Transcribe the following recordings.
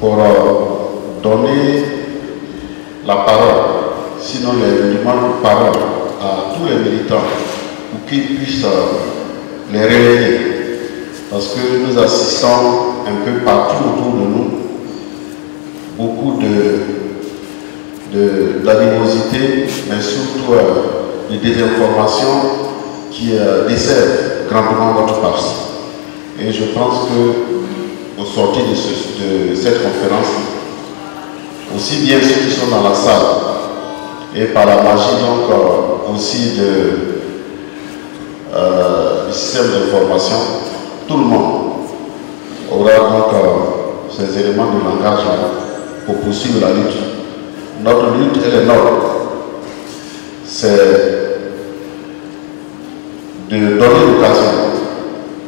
Pour donner la parole, sinon les demandes de parole à tous les militants pour qu'ils puissent les relayer. Parce que nous assistons un peu partout autour de nous beaucoup d'animosité, mais surtout de désinformation qui desservent grandement notre parti. Et je pense que au sortir de cette conférence, aussi bien ceux qui sont dans la salle et par la magie donc aussi du système d'information, tout le monde aura donc ces éléments de langage pour poursuivre la lutte. Notre lutte, elle est noble. C'est de donner l'occasion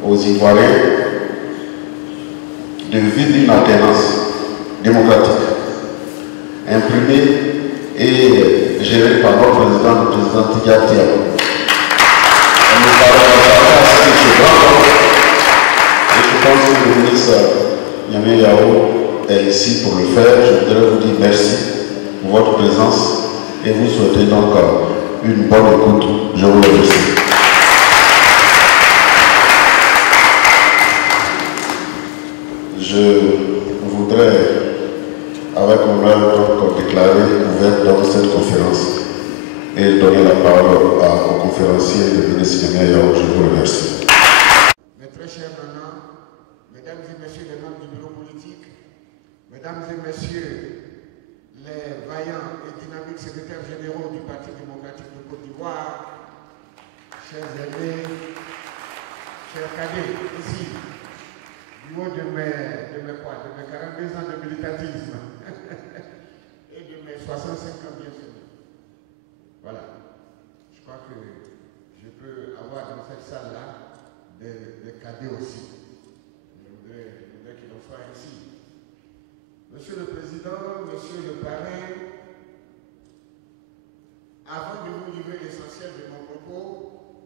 aux Ivoiriens de vivre une alternance démocratique, imprimée et gérée par notre président, le président Tidjara Tiam. Nous parlons de ce grand homme. Et je pense que le ministre Niamey Yao est ici pour le faire. Je voudrais vous dire merci pour votre présence et vous souhaiter donc une bonne écoute. Je vous remercie. Je voudrais, avec honneur, déclarer ouverte donc cette conférence et donner la parole au conférencier, le ministre Niamey Yao. Je vous remercie. Mes très chers menants, mesdames et messieurs les membres du bureau politique, mesdames et messieurs les vaillants et dynamiques secrétaires généraux du Parti démocratique de Côte d'Ivoire, chers aînés, chers cadets, ici, du haut de mes 42 ans de militantisme et de mes 65 ans bien sûr. Voilà. Je crois que je peux avoir dans cette salle-là des cadets aussi. Je voudrais qu'il en soit ainsi. Monsieur le Président, Monsieur le Parrain, avant de vous livrer l'essentiel de mon propos,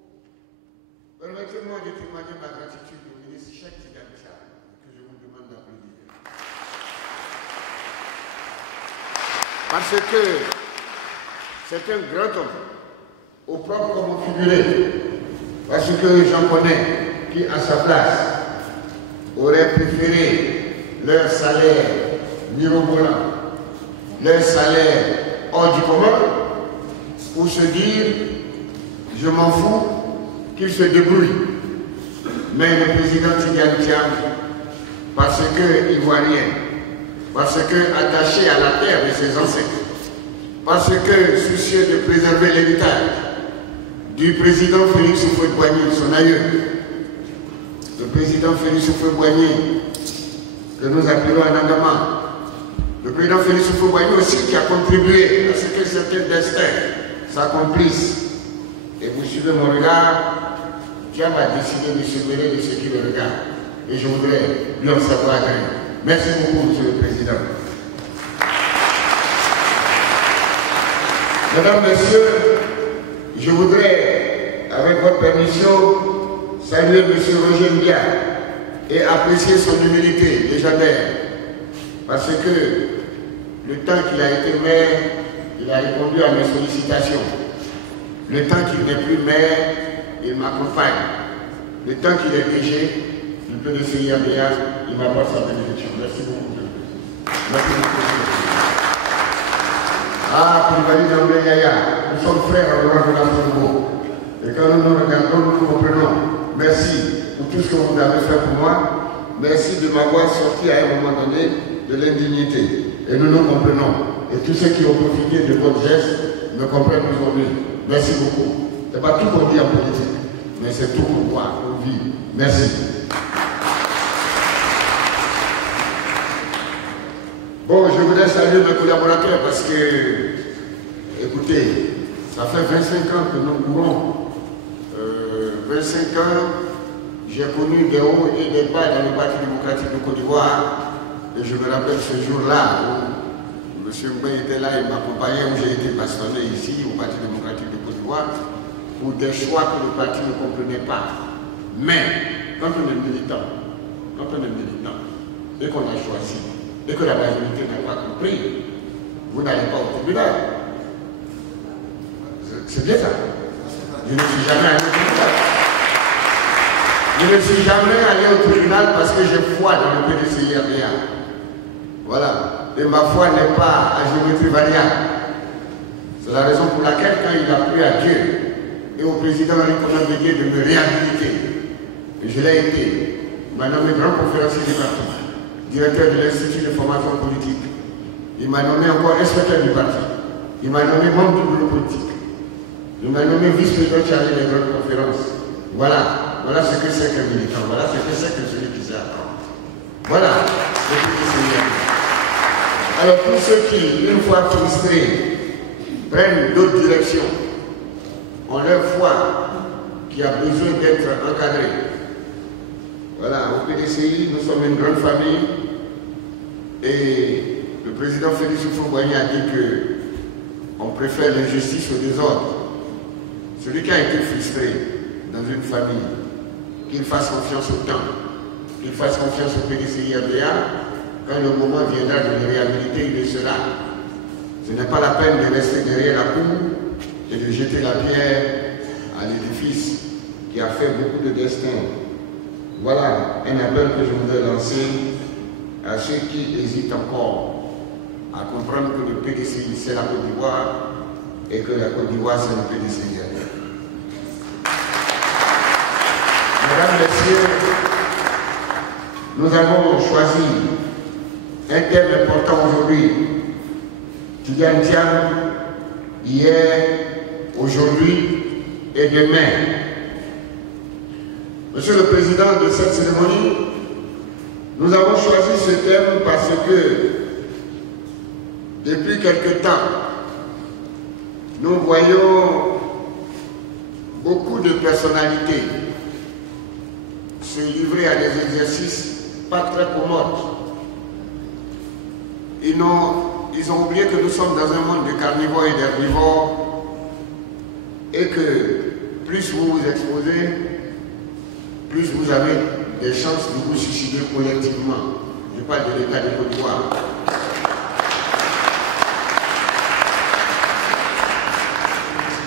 permettez-moi de témoigner ma gratitude au ministre Cheikh Tidiane Thiam, que je vous demande d'applaudir. Parce que c'est un grand homme, au propre comme au figuré, parce que j'en connais qui, à sa place, auraient préféré leur salaire mirobolant, leur salaire hors du commun, pour se dire, je m'en fous, qu'il se débrouille. Mais le président Tidjara Tiam, parce que ivoirien, parce que attaché à la terre de ses ancêtres, parce que soucieux de préserver l'héritage du président Félix Houphouët-Boigny, son aïeux, le président Félix Houphouët-Boigny, que nous appelons un Andama, le président Félix Houphouët-Boigny aussi qui a contribué à ce que certains destins s'accomplissent. Et vous suivez mon regard, Dieu a décidé de se mêler de ce qui le regarde. Et je voudrais lui en savoir gré. Merci beaucoup, Monsieur le Président. Mesdames, Messieurs, je voudrais, avec votre permission, saluer M. Roger Ndia et apprécier son humilité légendaire. Parce que le temps qu'il a été maire, il a répondu à mes sollicitations. Le temps qu'il n'est plus maire, il m'accompagne. Le temps qu'il est péché, il peut le Seigneur bien, il m'apporte sa bénédiction. Merci beaucoup. Merci beaucoup. Koulibaly Jean-Bé Yaya, nous sommes frères en dehors de l'Afrique. Et quand nous nous regardons, nous nous comprenons. Merci pour tout ce que vous avez fait pour moi. Merci de m'avoir sorti à un moment donné de l'indignité. Et nous nous comprenons. Et tous ceux qui ont profité de votre geste me comprennent aujourd'hui. Merci beaucoup. Ce n'est pas tout qu'on dit en politique, mais c'est tout qu'on voit, qu'on vit. Merci. Bon, je voudrais saluer mes collaborateurs parce que, écoutez, ça fait 25 ans que nous courons. 25 ans, j'ai connu des hauts et des bas dans le Parti démocratique de Côte d'Ivoire. Et je me rappelle ce jour-là où M. Mbé était là, il m'accompagnait, où j'ai été bastonné ici, au Parti démocratique de Côte d'Ivoire, pour des choix que le parti ne comprenait pas. Mais, quand on est militant, et qu'on a choisi, et que la majorité n'a pas compris, vous n'allez pas au tribunal. C'est bien ça. Je ne suis jamais allé au tribunal. Je ne suis jamais allé au tribunal parce que j'ai foi dans le PDCI-RDA. Voilà. Et ma foi n'est pas à géométrie variable. C'est la raison pour laquelle, quand il a plu à Dieu et au président Nicolas Bédier de me réhabiliter, et je l'ai été, il m'a nommé grand conférencier du parti, directeur de l'Institut de formation politique. Il m'a nommé encore inspecteur du parti. Il m'a nommé membre du bureau politique. Il m'a nommé vice-président chargé des grandes conférences. Voilà. Voilà ce que c'est qu'un militant. Voilà ce que c'est que celui qui sait attendre. Voilà ce que c'est. Alors pour ceux qui, une fois frustrés, prennent d'autres directions, ont leur foi qui a besoin d'être encadrée. Voilà, au PDCI, nous sommes une grande famille et le président Félix Houphouët-Boigny a dit qu'on préfère l'injustice au désordre. Celui qui a été frustré dans une famille, qu'il fasse confiance au temps, qu'il fasse confiance au PDCI-RDA, quand le moment viendra de le réhabiliter, il le sera. Ce n'est pas la peine de rester derrière la cour et de jeter la pierre à l'édifice qui a fait beaucoup de destin. Voilà un appel que je voudrais lancer à ceux qui hésitent encore à comprendre que le PDCI c'est la Côte d'Ivoire et que la Côte d'Ivoire c'est le PDCI. Mesdames, Messieurs, nous avons choisi un thème important aujourd'hui. Tidjane Thiam, hier, aujourd'hui et demain. Monsieur le Président de cette cérémonie, nous avons choisi ce thème parce que depuis quelque temps, nous voyons beaucoup de personnalités se livrer à des exercices pas très commodes. Ils ont oublié que nous sommes dans un monde de carnivores et d'herbivores et que plus vous vous exposez, plus vous avez des chances de vous suicider collectivement. Je parle de l'État de Côte d'Ivoire.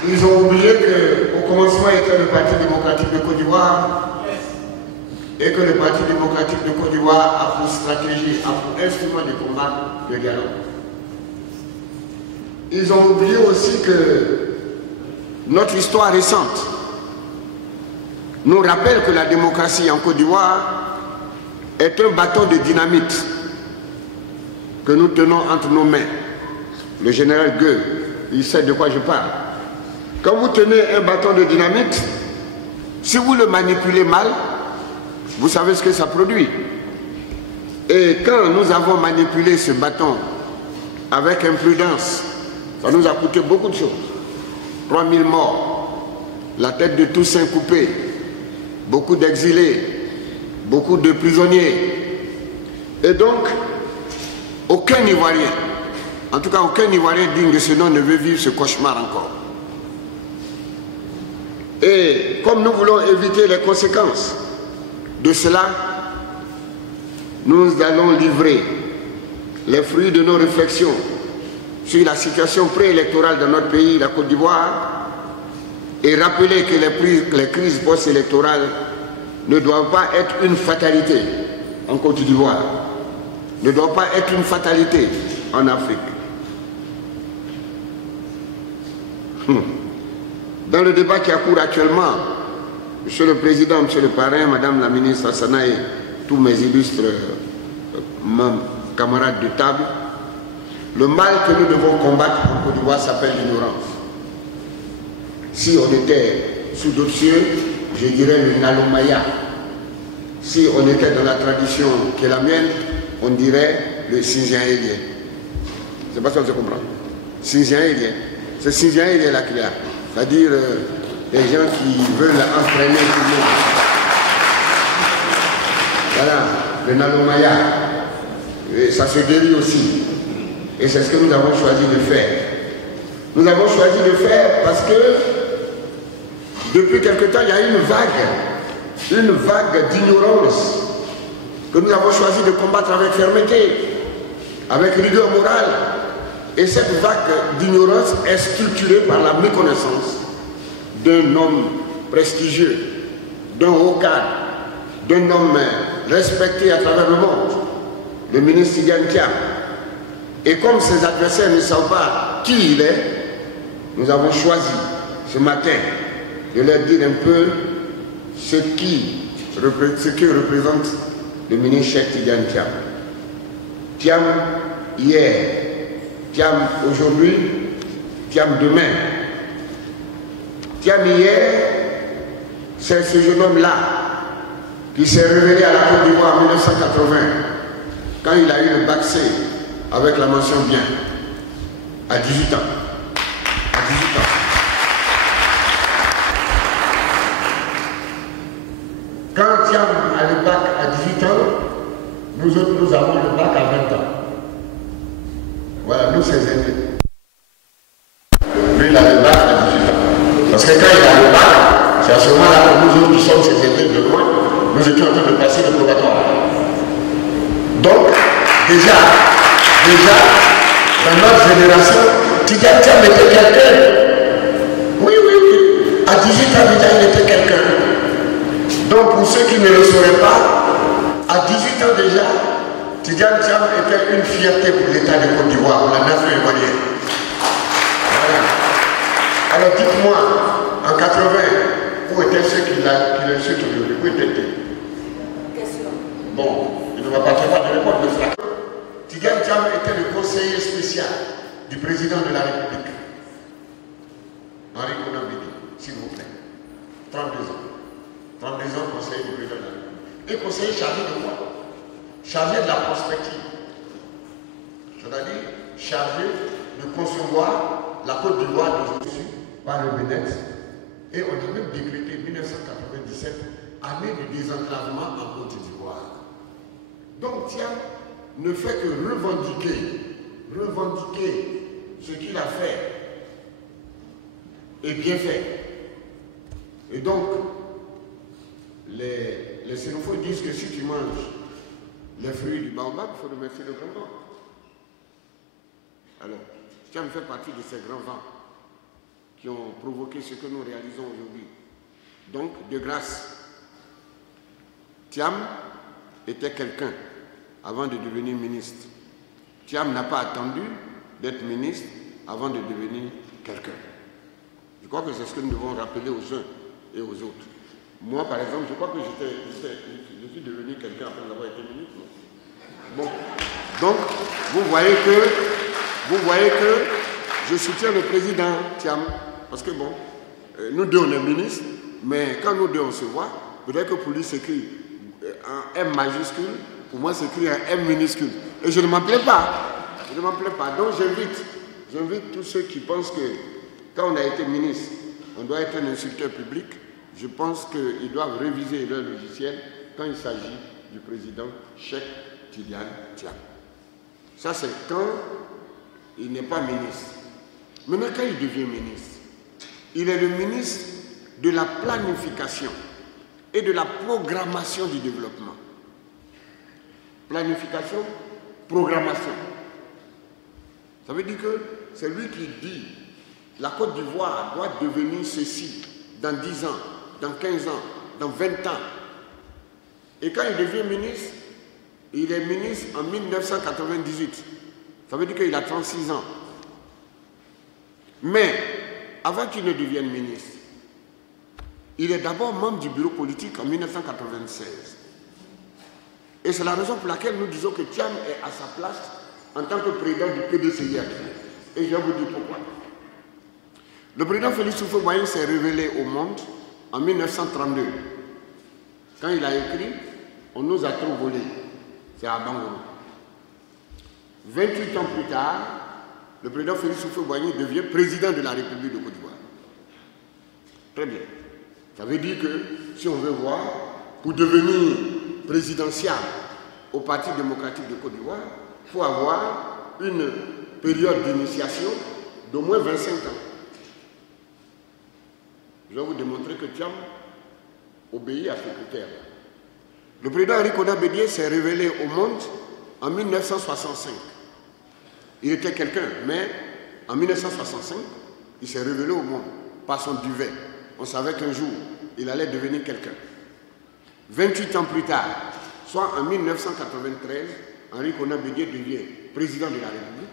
Ils ont oublié qu'au commencement était le Parti démocratique de Côte d'Ivoire et que le Parti démocratique de Côte d'Ivoire a pour stratégie, a pour instrument de combat le dialogue. Ils ont oublié aussi que notre histoire récente nous rappelle que la démocratie en Côte d'Ivoire est un bâton de dynamite que nous tenons entre nos mains. Le général Gueux, il sait de quoi je parle. Quand vous tenez un bâton de dynamite, si vous le manipulez mal, vous savez ce que ça produit. Et quand nous avons manipulé ce bâton avec imprudence, ça nous a coûté beaucoup de choses. 3000 morts, la tête de Toussaint coupée, beaucoup d'exilés, beaucoup de prisonniers. Et donc, aucun Ivoirien, en tout cas aucun Ivoirien digne de ce nom ne veut vivre ce cauchemar encore. Et comme nous voulons éviter les conséquences de cela, nous allons livrer les fruits de nos réflexions sur la situation préélectorale de notre pays, la Côte d'Ivoire, et rappeler que les crises post-électorales ne doivent pas être une fatalité en Côte d'Ivoire, ne doivent pas être une fatalité en Afrique. Dans le débat qui a cours actuellement, Monsieur le Président, Monsieur le Parrain, Madame la Ministre Hassana et tous mes illustres camarades de table, le mal que nous devons combattre en Côte d'Ivoire s'appelle l'ignorance. Si on était sous d'autres cieux, je dirais le Nalomaya. Si on était dans la tradition qui est la mienne, on dirait le Sinzian-Élien. C'est pas ça que je comprends. Sinzian-Élien. C'est Sinzian-Élien là qu'il y a. C'est-à-dire les gens qui veulent entraîner tout le monde. Voilà, le Nalomaya. Et ça se guérit aussi. Et c'est ce que nous avons choisi de faire. Nous avons choisi de faire parce que depuis quelque temps, il y a une vague d'ignorance que nous avons choisi de combattre avec fermeté, avec rigueur morale. Et cette vague d'ignorance est structurée par la méconnaissance d'un homme prestigieux, d'un haut cadre, d'un homme respecté à travers le monde, le ministre Tidjane Thiam. Et comme ses adversaires ne savent pas qui il est, nous avons choisi ce matin de leur dire un peu ce que représente le ministre Cheikh Tidjane Thiam. Thiam hier, Thiam aujourd'hui, Thiam demain. Thiam hier, c'est ce jeune homme-là qui s'est révélé à la Côte d'Ivoire en 1980, quand il a eu le bac C avec la mention bien, à 18 ans. À 18 ans. Quand Thiam a le bac à 18 ans, nous autres, nous avons le bac à 20 ans. Voilà, nous, ses aînés. Lui, il a le bac à 18 ans. Parce que quand il a le bac, c'est à ce moment-là que nous autres, qui sommes ses aînés de loin, nous étions en train de passer le probatoire. Donc, déjà, dans notre génération, Tidjane Thiam était quelqu'un. Oui. À 18 ans, déjà, il était quelqu'un. Donc, pour ceux qui ne le sauraient pas, à 18 ans déjà, Tidjane Thiam était une fierté pour l'État de Côte d'Ivoire, pour la nation ivoirienne. Voilà. Alors, dites-moi, en 80, où étaient ceux qui le suivent aujourd'hui? Où étaient-ils? Bon, il ne va pas trop de répondre de cela. Tidjane Thiam était le conseiller spécial du président de la République, Henri Konan Bédié, s'il vous plaît. 32 ans. 32 ans conseiller du président de la République. Et conseiller chargé de quoi? Chargé de la prospective. C'est-à-dire chargé de concevoir la Côte d'Ivoire d'aujourd'hui par le Bénin. Et on a même décrété 1997 année de désenclavement en Côte d'Ivoire. Donc Thiam ne fait que revendiquer ce qu'il a fait et bien fait. Et donc, les xénophobes disent que si tu manges les fruits du baobab, il faut remercier le grand vent. Alors, Thiam fait partie de ces grands vents qui ont provoqué ce que nous réalisons aujourd'hui. Donc, de grâce, Thiam était quelqu'un avant de devenir ministre. Thiam n'a pas attendu d'être ministre avant de devenir quelqu'un. Je crois que c'est ce que nous devons rappeler aux uns et aux autres. Moi, par exemple, je crois que je suis devenu quelqu'un après avoir été ministre. Bon. Donc, vous voyez que je soutiens le président Thiam, parce que bon, nous deux on est ministres, mais quand nous deux on se voit, peut-être que pour lui s'écrit un M majuscule, pour moi c'est écrit un M minuscule. Et je ne m'en plais pas. Je ne m'en plais pas. Donc j'invite tous ceux qui pensent que quand on a été ministre, on doit être un insulteur public. Je pense qu'ils doivent réviser leur logiciel quand il s'agit du président Cheikh Tidjane Thiam. Ça c'est quand il n'est pas ministre. Maintenant quand il devient ministre, il est le ministre de la planification et de la programmation du développement. Planification, programmation. Ça veut dire que c'est lui qui dit la Côte d'Ivoire doit devenir ceci dans 10 ans, dans 15 ans, dans 20 ans. Et quand il devient ministre, il est ministre en 1998. Ça veut dire qu'il a 36 ans. Mais avant qu'il ne devienne ministre, il est d'abord membre du bureau politique en 1996. Et c'est la raison pour laquelle nous disons que Thiam est à sa place en tant que président du PDCI. Et je vais vous dire pourquoi. Le président Félix Houphouët-Boigny s'est révélé au monde en 1932. Quand il a écrit « On nous a trop volé », c'est à Bangourou. 28 ans plus tard, le président Félix Houphouët-Boigny devient président de la République de Côte d'Ivoire. Très bien. Ça veut dire que, si on veut voir, pour devenir présidentiable au Parti démocratique de Côte d'Ivoire, il faut avoir une période d'initiation d'au moins 25 ans. Je vais vous démontrer que Thiam obéit à ce critère. Le président Henri Konan Bédié s'est révélé au monde en 1965. Il était quelqu'un, mais en 1965, il s'est révélé au monde par son duvet. On savait qu'un jour, il allait devenir quelqu'un. 28 ans plus tard, soit en 1993, Henri Konan Bédié devient président de la République.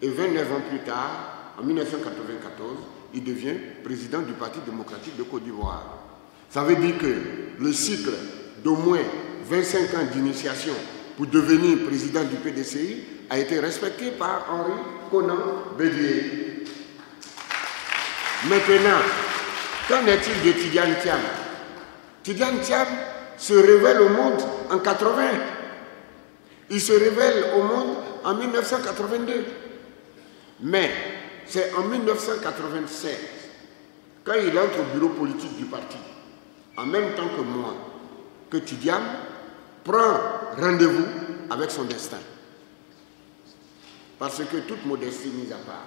Et 29 ans plus tard, en 1994, il devient président du Parti démocratique de Côte d'Ivoire. Ça veut dire que le cycle d'au moins 25 ans d'initiation pour devenir président du PDCI a été respecté par Henri Konan Bédié. Maintenant, qu'en est-il de Tidjane Thiam? Tidjane Thiam se révèle au monde en 80. Il se révèle au monde en 1982. Mais c'est en 1996, quand il entre au bureau politique du parti, en même temps que moi, que Tidjane prend rendez-vous avec son destin. Parce que toute modestie mise à part,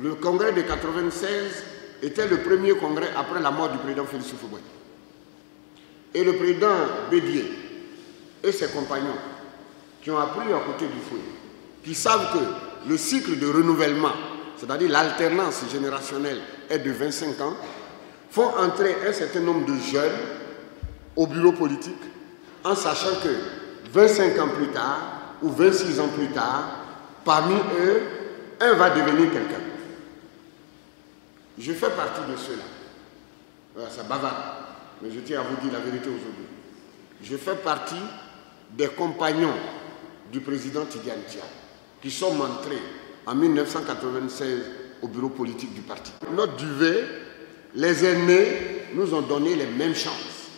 le congrès de 1996 était le premier congrès après la mort du président Félix Houphouët-Boigny. Et le président Bédié et ses compagnons qui ont appris à côté du fouet, qui savent que le cycle de renouvellement, c'est-à-dire l'alternance générationnelle est de 25 ans, font entrer un certain nombre de jeunes au bureau politique en sachant que 25 ans plus tard ou 26 ans plus tard, parmi eux, un va devenir quelqu'un. Je fais partie de ceux-là. Ça bavarde, mais je tiens à vous dire la vérité aujourd'hui. Je fais partie des compagnons du président Tidjane Thiam qui sont entrés en 1996 au bureau politique du parti. Notre duvet, les aînés nous ont donné les mêmes chances.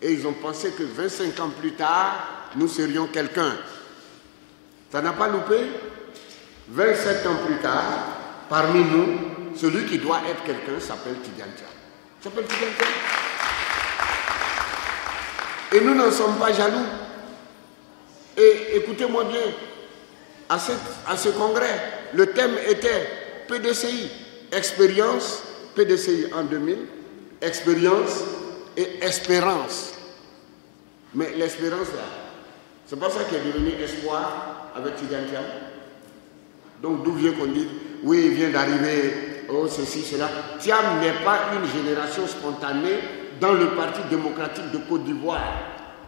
Et ils ont pensé que 25 ans plus tard, nous serions quelqu'un. Ça n'a pas loupé. 27 ans plus tard, parmi nous, celui qui doit être quelqu'un s'appelle Tidjane Thiam. S'appelle Tidjane Thiam. Et nous n'en sommes pas jaloux. Et écoutez-moi bien, à ce congrès, le thème était PDCI, expérience, PDCI en 2000, expérience et espérance. Mais l'espérance là, c'est pas ça qui est devenu espoir avec Tidjane Thiam. Donc d'où vient qu'on dit, oui, il vient d'arriver, oh ceci, cela. Thiam n'est pas une génération spontanée dans le Parti démocratique de Côte d'Ivoire.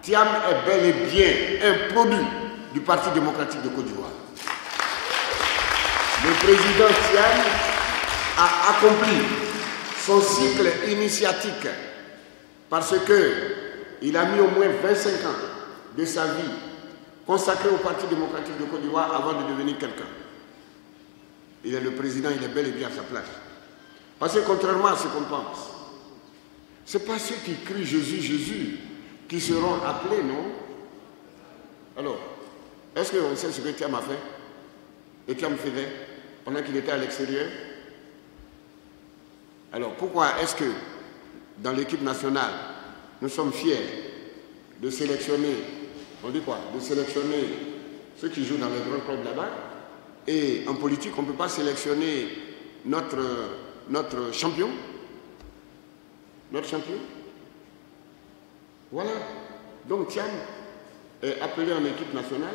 Thiam est bel et bien un produit du Parti démocratique de Côte d'Ivoire. Le président Thiam a accompli son cycle initiatique parce qu'il a mis au moins 25 ans de sa vie consacrée au Parti démocratique de Côte d'Ivoire avant de devenir quelqu'un. Il est le président, il est bel et bien à sa place. Parce que contrairement à ce qu'on pense, ce n'est pas ceux qui crient Jésus, Jésus qui seront appelés, non? Alors, est-ce qu'on sait ce que Thiam a fait? Et Thiam faisait pendant qu'il était à l'extérieur? Alors, pourquoi est-ce que dans l'équipe nationale, nous sommes fiers de sélectionner, on dit quoi? De sélectionner ceux qui jouent dans les grands clubs là-bas? Et en politique, on ne peut pas sélectionner notre champion. Notre champion. Voilà. Donc Thiam est appelé en équipe nationale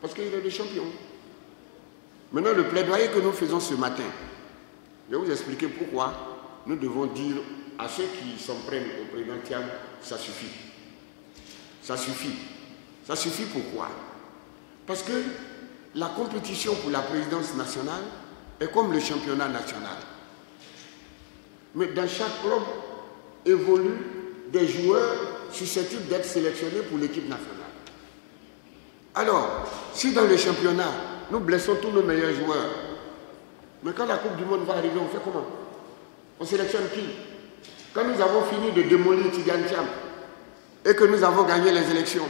parce qu'il est le champion. Maintenant, le plaidoyer que nous faisons ce matin, je vais vous expliquer pourquoi nous devons dire à ceux qui s'en prennent au président Thiam, ça suffit. Ça suffit. Ça suffit pourquoi? Parce que la compétition pour la présidence nationale est comme le championnat national. Mais dans chaque club évoluent des joueurs susceptibles d'être sélectionnés pour l'équipe nationale. Alors, si dans les championnats, nous blessons tous nos meilleurs joueurs, mais quand la Coupe du Monde va arriver, on fait comment? On sélectionne qui? Quand nous avons fini de démolir Tidjane Thiam et que nous avons gagné les élections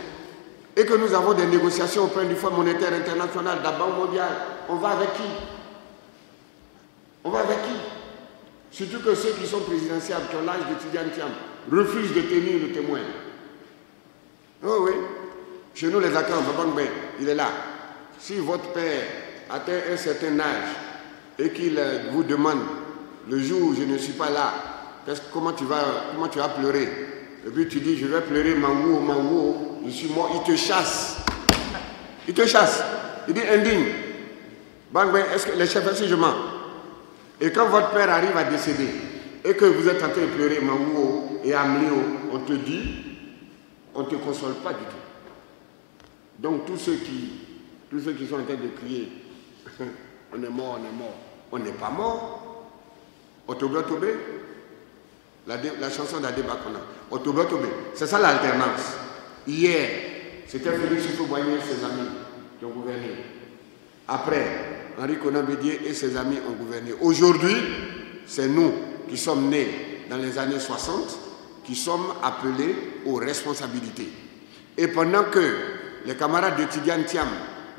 et que nous avons des négociations auprès du Fonds monétaire international, de la Banque mondiale, on va avec qui? On va avec qui? Surtout que ceux qui sont présidentiables, qui ont l'âge de Tidjane Thiam, refusent de tenir le témoin. Oh oui. Chez nous, les accords, il est là. Si votre père atteint un certain âge et qu'il vous demande, le jour où je ne suis pas là, comment tu vas pleurer? Et puis tu dis, je vais pleurer, Mangou, je suis mort, il te chasse. Il te chasse. Il dit, indigne. Est-ce que les chefs, est-ce que je mens? Et quand votre père arrive à décéder, et que vous êtes en train de pleurer, Mangou et Amlio, on te dit, on ne te console pas du tout. Donc tous ceux qui sont en train de crier, on est mort, on n'est pas mort. Otobe, la chanson d'Adeba Kona. Otobe, c'est ça l'alternance. Hier, c'était Félix Houphouët-Boigny et ses amis qui ont gouverné. Après, Henri Konan Bédié et ses amis ont gouverné. Aujourd'hui, c'est nous qui sommes nés dans les années 60 qui sommes appelés aux responsabilités. Et pendant que les camarades de Tidjane Thiam,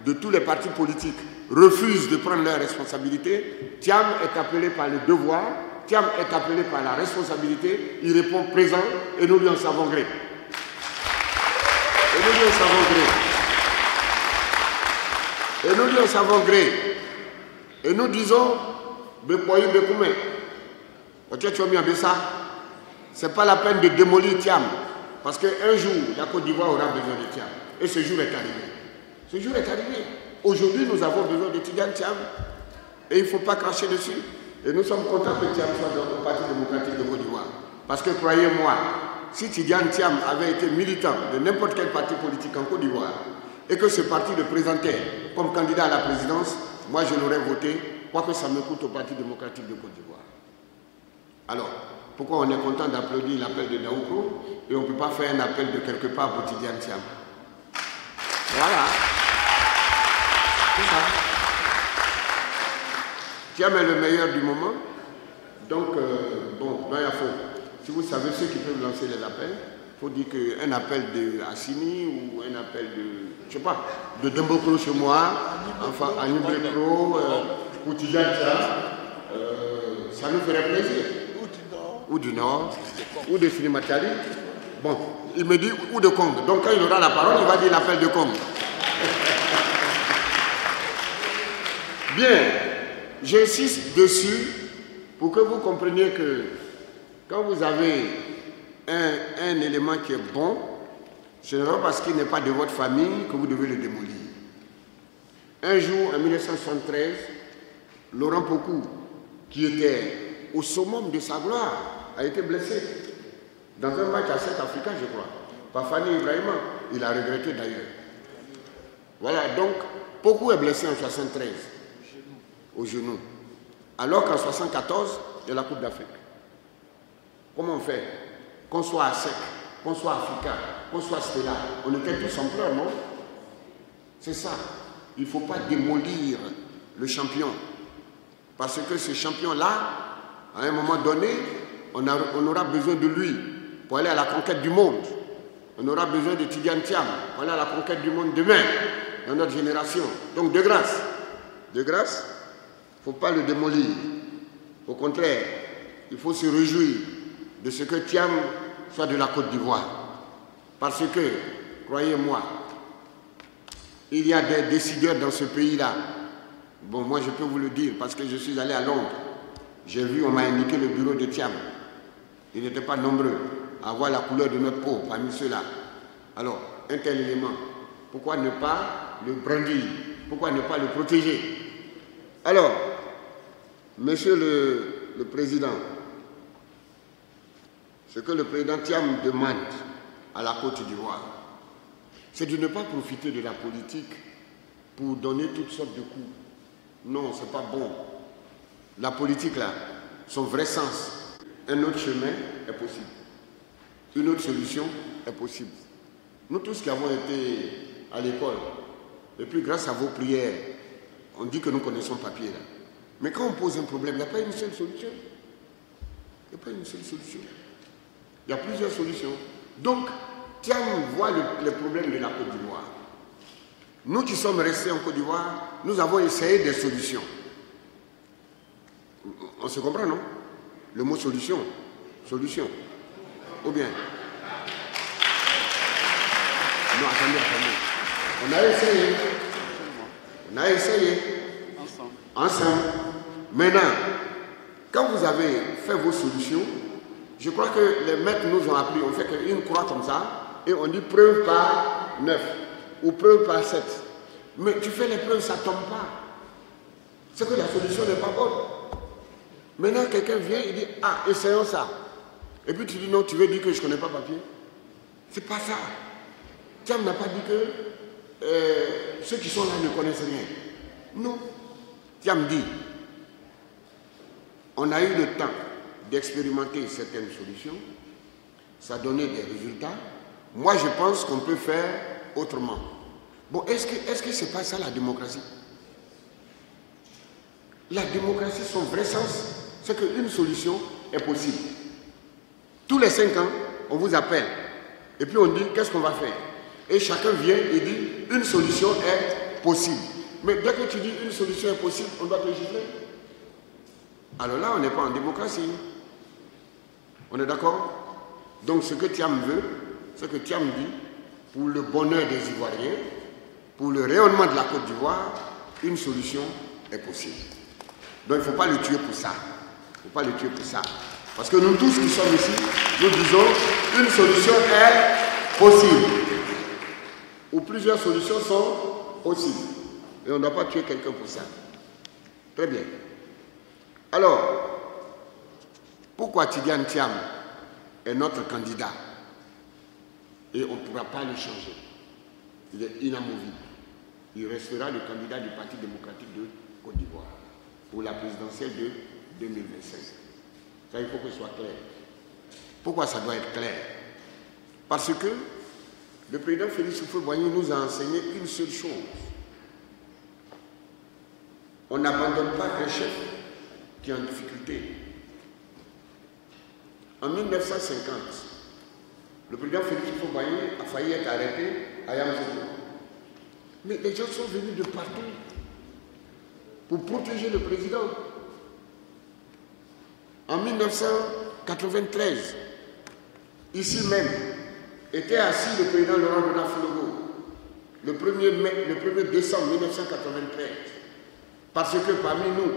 de tous les partis politiques, refusent de prendre leurs responsabilités, Thiam est appelé par le devoir, Thiam est appelé par la responsabilité, il répond présent et nous lui en savons gré. Et nous lui en savons gré. Et nous lui en savons gré. Et nous disons, c'est pas la peine de démolir Thiam, parce qu'un jour, la Côte d'Ivoire aura besoin de Thiam. Et ce jour est arrivé. Ce jour est arrivé. Aujourd'hui, nous avons besoin de Tidjane Thiam. Et il ne faut pas cracher dessus. Et nous sommes contents que Thiam soit dans le Parti démocratique de Côte d'Ivoire. Parce que croyez-moi, si Tidjane Thiam avait été militant de n'importe quel parti politique en Côte d'Ivoire et que ce parti le présentait comme candidat à la présidence, moi je l'aurais voté, quoique ça me coûte au Parti démocratique de Côte d'Ivoire. Alors, pourquoi on est content d'applaudir l'appel de Daouko et on ne peut pas faire un appel de quelque part pour Tidjane Thiam? Voilà. C'est ça. Thiam est le meilleur du moment. Donc, si vous savez ceux qui peuvent lancer les appels, il faut dire qu'un appel de Assini ou un appel de, je sais pas, de Dembokro chez moi, enfin, Anibrekro, ou Tidjane Thiam, ça nous ferait plaisir. Ou du Nord, ou de Sinimatali. Bon, il me dit ou de Kong. Donc quand il aura la parole, il va dire l'appel de Kong. Bien, j'insiste dessus pour que vous compreniez que quand vous avez un élément qui est bon, ce n'est pas parce qu'il n'est pas de votre famille que vous devez le démolir. Un jour, en 1973, Laurent Pokou, qui était au summum de sa gloire, a été blessé dans un match à South Africa, je crois, par Fanny Ibrahima. Il a regretté d'ailleurs. Voilà, donc, Pokou est blessé en 1973, au genou. Alors qu'en 1974, il y a la Coupe d'Afrique. Comment on fait? Qu'on soit à sec, qu'on soit africain, qu'on soit Stella, on était tous en pleurs, non? C'est ça. Il ne faut pas démolir le champion. Parce que ce champion-là, à un moment donné, on aura besoin de lui pour aller à la conquête du monde. On aura besoin de Tidjane Thiam pour aller à la conquête du monde demain, dans notre génération. Donc de grâce, il ne faut pas le démolir. Au contraire, il faut se réjouir de ce que Thiam soit de la Côte d'Ivoire. Parce que, croyez-moi, il y a des décideurs dans ce pays-là. Bon, moi je peux vous le dire parce que je suis allé à Londres. J'ai vu, on m'a indiqué le bureau de Thiam. Ils n'étaient pas nombreux à voir la couleur de notre peau parmi ceux-là. Alors, un tel élément, pourquoi ne pas le brandir? Pourquoi ne pas le protéger? Alors, Monsieur le Président, ce que le Président Thiam demande à la Côte d'Ivoire, c'est de ne pas profiter de la politique pour donner toutes sortes de coups. Non, ce n'est pas bon. La politique, là, son vrai sens, un autre chemin est possible. Une autre solution est possible. Nous tous qui avons été à l'école, et puis grâce à vos prières, on dit que nous connaissons papier là. Mais quand on pose un problème, il n'y a pas une seule solution. Il n'y a pas une seule solution. Il y a plusieurs solutions. Donc, Thiam voit les problèmes de la Côte d'Ivoire. Nous qui sommes restés en Côte d'Ivoire, nous avons essayé des solutions. On se comprend, non? Le mot solution. Solution. Ou bien? Non, attendez. On a essayé. On a essayé. Ensemble. Maintenant, quand vous avez fait vos solutions, je crois que les maîtres nous ont appris, on fait une croix comme ça, et on dit preuve par 9, ou preuve par 7. Mais tu fais les preuves, ça ne tombe pas. C'est que la solution n'est pas bonne. Maintenant, quelqu'un vient, il dit, ah, essayons ça. Et puis tu dis, non, tu veux dire que je ne connais pas papier? C'est pas ça. Thiam n'a pas dit que ceux qui sont là ne connaissent rien. Non. Thiam dit, on a eu le temps d'expérimenter certaines solutions, ça a donné des résultats. Moi, je pense qu'on peut faire autrement. Bon, est-ce que c'est pas ça la démocratie? La démocratie, son vrai sens, c'est qu'une solution est possible. Tous les 5 ans, on vous appelle, et puis on dit, qu'est-ce qu'on va faire? Et chacun vient et dit, une solution est possible. Mais dès que tu dis, une solution est possible, on doit te gifler. Alors là, on n'est pas en démocratie. On est d'accord? Donc ce que Thiam veut, ce que Thiam dit, pour le bonheur des Ivoiriens, pour le rayonnement de la Côte d'Ivoire, une solution est possible. Donc il ne faut pas le tuer pour ça. Il ne faut pas le tuer pour ça. Parce que nous tous qui sommes ici, nous disons, une solution est possible. Ou plusieurs solutions sont possibles. Et on ne doit pas tuer quelqu'un pour ça. Très bien. Alors, pourquoi Tidjane Thiam est notre candidat? Et on ne pourra pas le changer. Il est inamovible. Il restera le candidat du Parti démocratique de Côte d'Ivoire pour la présidentielle de 2025. Ça, il faut que ce soit clair. Pourquoi ça doit être clair? Parce que le président Félix Houphouët-Boigny nous a enseigné une seule chose. On n'abandonne pas un chef qui est en difficulté. En 1950, le président Félix Houphouët-Boigny a failli être arrêté à Yamoussoukro. Mais les gens sont venus de partout pour protéger le président. En 1993, ici même, était assis le président Laurent Gbagbo le 1er décembre 1993. Parce que parmi nous,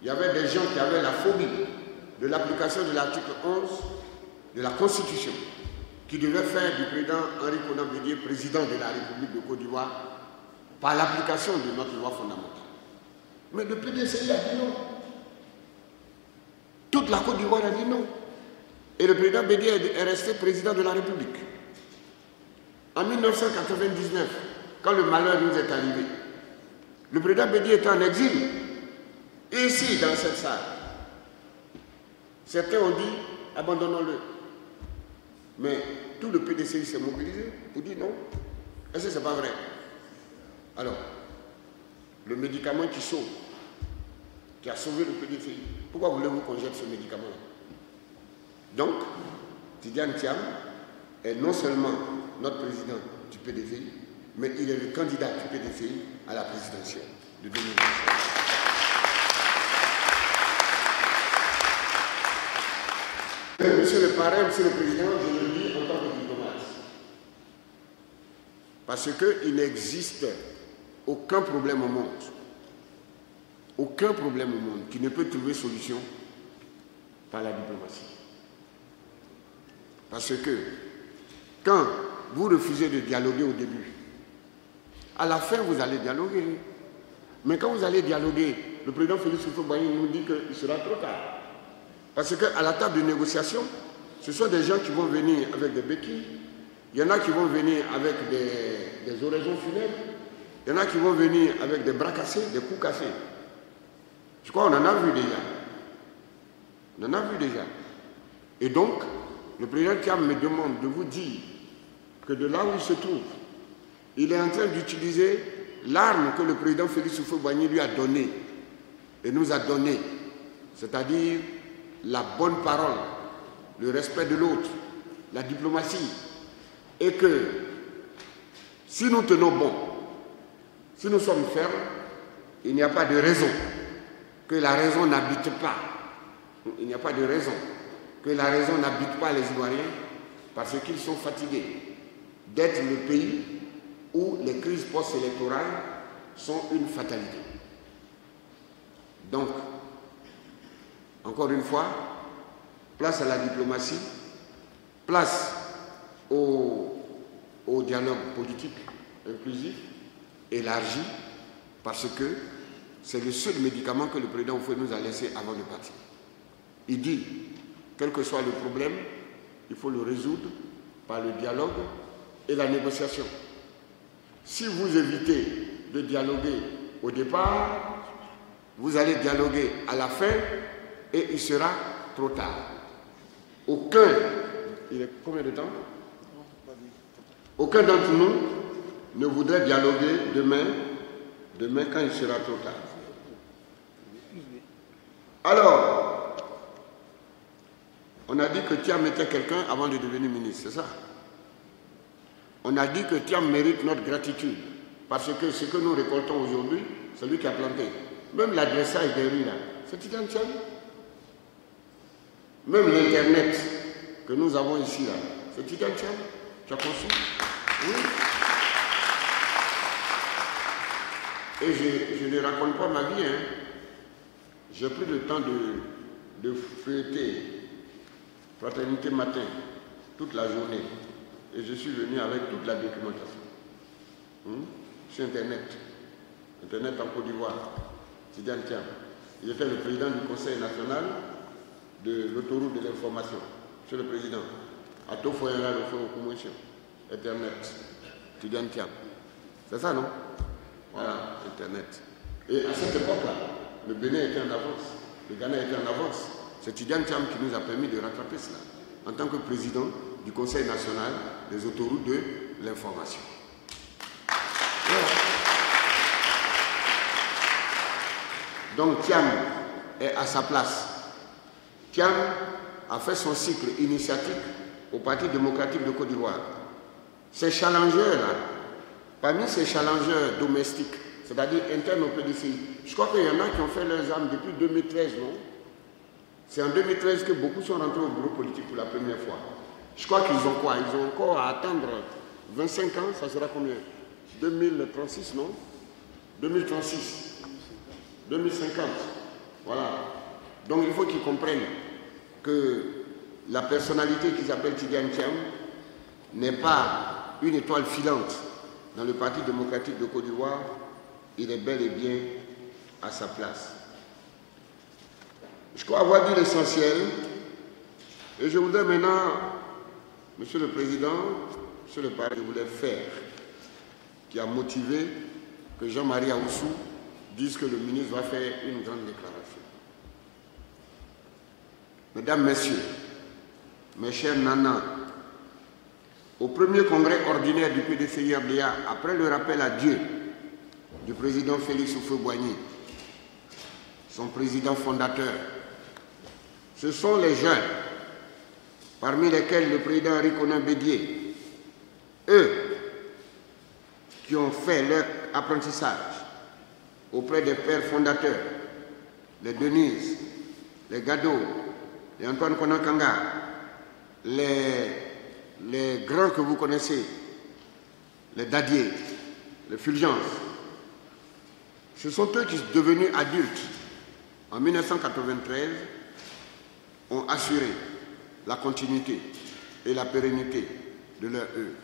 il y avait des gens qui avaient la phobie de l'application de l'article 11 de la Constitution, qui devait faire du président Henri Konan Bédié président de la République de Côte d'Ivoire par l'application de notre loi fondamentale. Mais le PDCI a dit non. Toute la Côte d'Ivoire a dit non. Et le président Bédié est resté président de la République. En 1999, quand le malheur nous est arrivé, le président Bédié était en exil. Et ici, dans cette salle, certains ont dit, abandonnons-le. Mais tout le PDCI s'est mobilisé pour dire non. Est-ce que ce n'est pas vrai? Alors, le médicament qui sauve, qui a sauvé le PDCI, pourquoi voulez-vous qu'on jette ce médicament-là? Donc, Tidjane Thiam est non seulement notre président du PDCI, mais il est le candidat du PDCI à la présidentielle de 2025. Monsieur le parrain, monsieur le président, je le dis en tant que diplomate. Parce qu'il n'existe aucun problème au monde, qui ne peut trouver solution par la diplomatie. Parce que quand vous refusez de dialoguer au début, à la fin vous allez dialoguer. Mais quand vous allez dialoguer, le président Félix Houphouët-Boigny nous dit qu'il sera trop tard. Parce qu'à la table de négociation, ce sont des gens qui vont venir avec des béquilles, il y en a qui vont venir avec des oraisons funèbres, il y en a qui vont venir avec des bras cassés, des coups cassés. Je crois qu'on en a vu déjà. On en a vu déjà. Et donc, le président Thiam me demande de vous dire que de là où il se trouve, il est en train d'utiliser l'arme que le président Félix Houphouët-Boigny lui a donnée et nous a donnée, c'est-à-dire la bonne parole, le respect de l'autre, la diplomatie, et que si nous tenons bon, si nous sommes fermes, il n'y a pas de raison que la raison n'habite pas. Il n'y a pas de raison que la raison n'habite pas les Ivoiriens parce qu'ils sont fatigués d'être le pays où les crises post-électorales sont une fatalité. Donc, encore une fois, place à la diplomatie, place au dialogue politique inclusif, élargi, parce que c'est le seul médicament que le président Houphouët nous a laissé avant de partir. Il dit, quel que soit le problème, il faut le résoudre par le dialogue et la négociation. Si vous évitez de dialoguer au départ, vous allez dialoguer à la fin et il sera trop tard. Aucun, il est combien de temps? Aucun d'entre nous ne voudrait dialoguer demain quand il sera trop tard. Alors, on a dit que Thiam était quelqu'un avant de devenir ministre, c'est ça? On a dit que Thiam mérite notre gratitude, parce que ce que nous récoltons aujourd'hui, c'est lui qui a planté. Même l'adressage des rues là, c'est Tidjane Thiam. Même l'Internet que nous avons ici là, c'est Tidjane Thiam. Tu as conçu? Oui. Et je ne raconte pas ma vie, hein. J'ai pris le temps de feuilleter Fraternité Matin toute la journée. Et je suis venu avec toute la documentation. Sur Internet. Internet en Côte d'Ivoire. Tidjane Thiam. Il était le président du Conseil national de l'autoroute de l'information. Monsieur le Président. Ato Foyera le Fonds Commission. Internet. Tidjane Thiam. C'est ça, non? Voilà, Internet. Et à cette époque-là, le Bénin était en avance. Le Ghana était en avance. C'est Tidjane Thiam qui nous a permis de rattraper cela. En tant que président du Conseil national des autoroutes de l'information. Voilà. Donc Thiam est à sa place. Thiam a fait son cycle initiatique au Parti démocratique de Côte d'Ivoire. Ces challengeurs-là, parmi ces challengeurs domestiques, c'est-à-dire internes au PDCI, je crois qu'il y en a qui ont fait leurs armes depuis 2013, non? C'est en 2013 que beaucoup sont rentrés au bureau politique pour la première fois. Je crois qu'ils ont quoi? Ils ont encore à attendre 25 ans, ça sera combien? 2036, non? 2036, 2050, voilà. Donc il faut qu'ils comprennent que la personnalité qu'ils appellent Tidjane Thiam n'est pas une étoile filante dans le Parti démocratique de Côte d'Ivoire, il est bel et bien à sa place. Je crois avoir dit l'essentiel et je voudrais maintenant, Monsieur le Président, Monsieur le Parlement, je voulais faire, qui a motivé que Jean-Marie Aoussou dise que le ministre va faire une grande déclaration. Mesdames, Messieurs, mes chers nanas, au premier congrès ordinaire du PDCI-RDA, après le rappel à Dieu du président Félix Houphouët-Boigny, son président fondateur, ce sont les jeunes, parmi lesquels le président Henri Konan Bédié, eux qui ont fait leur apprentissage auprès des pères fondateurs, les Denise, les Gado, les Antoine Konan Kanga, les grands que vous connaissez, les Dadier, les Fulgence. Ce sont eux qui, devenus adultes en 1993, ont assuré la continuité et la pérennité de leur œuvre.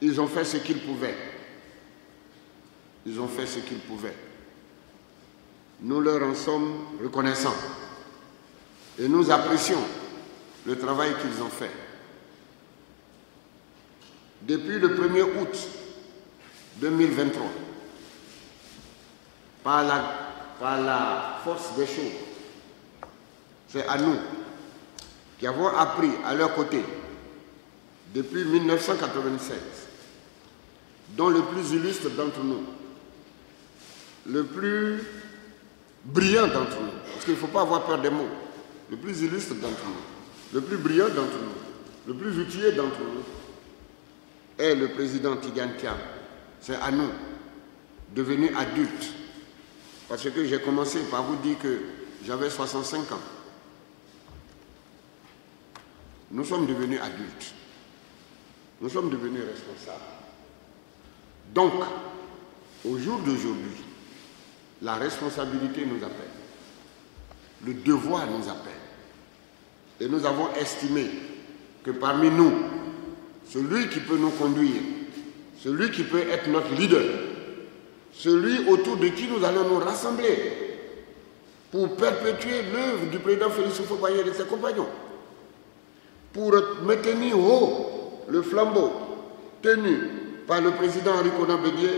Ils ont fait ce qu'ils pouvaient. Ils ont fait ce qu'ils pouvaient. Nous leur en sommes reconnaissants. Et nous apprécions le travail qu'ils ont fait. Depuis le 1er août 2023, par la force des choses, c'est à nous qui avons appris à leur côté depuis 1996, dont le plus illustre d'entre nous, le plus brillant d'entre nous, parce qu'il ne faut pas avoir peur des mots, le plus illustre d'entre nous, le plus brillant d'entre nous, le plus outillé d'entre nous, est le président Tidjane Thiam. C'est à nous, devenus adultes, parce que j'ai commencé par vous dire que j'avais 65 ans. Nous sommes devenus adultes. Nous sommes devenus responsables. Donc, au jour d'aujourd'hui, la responsabilité nous appelle. Le devoir nous appelle. Et nous avons estimé que parmi nous, celui qui peut nous conduire, celui qui peut être notre leader, celui autour de qui nous allons nous rassembler pour perpétuer l'œuvre du président Félix Houphouët-Boigny et de ses compagnons, pour maintenir haut le flambeau tenu par le président Henri Konan Bédié,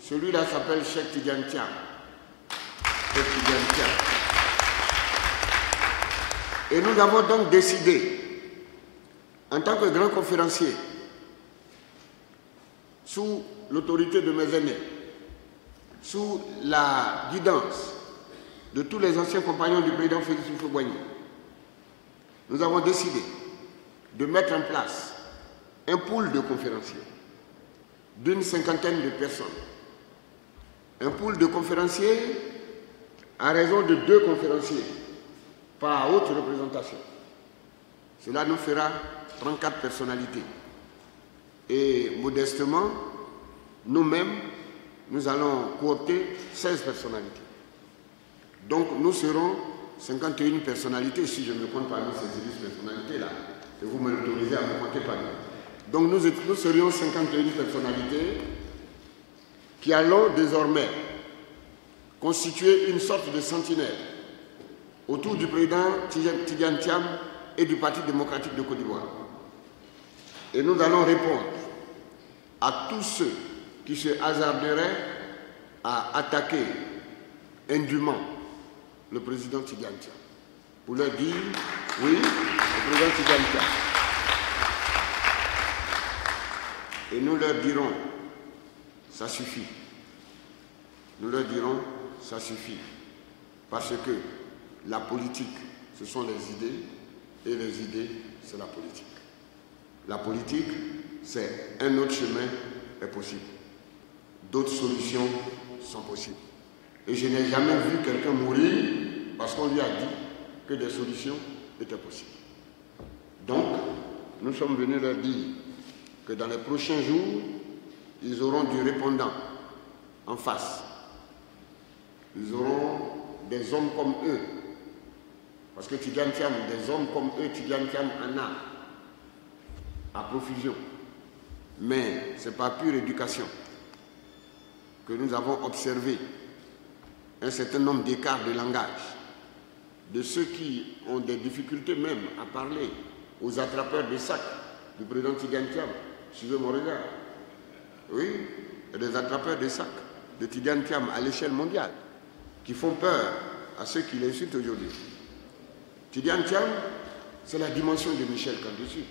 celui-là s'appelle Cheikh Tidjane Thiam. Et nous avons donc décidé, en tant que grand conférencier, sous l'autorité de mes aînés, sous la guidance de tous les anciens compagnons du président Félix Houphouët-Boigny, nous avons décidé de mettre en place un pool de conférenciers d'une 50aine de personnes. Un pool de conférenciers à raison de 2 conférenciers par haute représentation. Cela nous fera 34 personnalités. Et modestement, nous-mêmes, nous allons coopter 16 personnalités. Donc nous serons 51 personnalités, si je me compte parmi ces 10 personnalités-là, et vous me l'autorisez à me compter parmi. Donc nous serions 51 personnalités qui allons désormais constituer une sorte de sentinelle autour du président Tidjane Thiam et du Parti démocratique de Côte d'Ivoire. Et nous allons répondre à tous ceux qui se hasarderaient à attaquer indûment le président Tidjane Thiam, pour leur dire, oui, le président Tidjane Thiam. Et nous leur dirons, ça suffit. Nous leur dirons, ça suffit. Parce que la politique, ce sont les idées, et les idées, c'est la politique. La politique, c'est un autre chemin est possible. D'autres solutions sont possibles. Et je n'ai jamais vu quelqu'un mourir parce qu'on lui a dit que des solutions étaient possibles. Donc, nous sommes venus leur dire que dans les prochains jours, ils auront du répondant en face. Ils auront des hommes comme eux. Parce que Tidjane Thiam, des hommes comme eux, Tidjane Thiam en a à profusion. Mais ce n'est pas pure éducation que nous avons observé un certain nombre d'écarts de langage de ceux qui ont des difficultés même à parler aux attrapeurs de sacs du président Tidjane Thiam. Suivez mon regard. Oui, il y a des attrapeurs de sacs de Tidjane Thiam à l'échelle mondiale qui font peur à ceux qui l'insultent aujourd'hui. Tidjane Thiam, c'est la dimension de Michel Kandouci.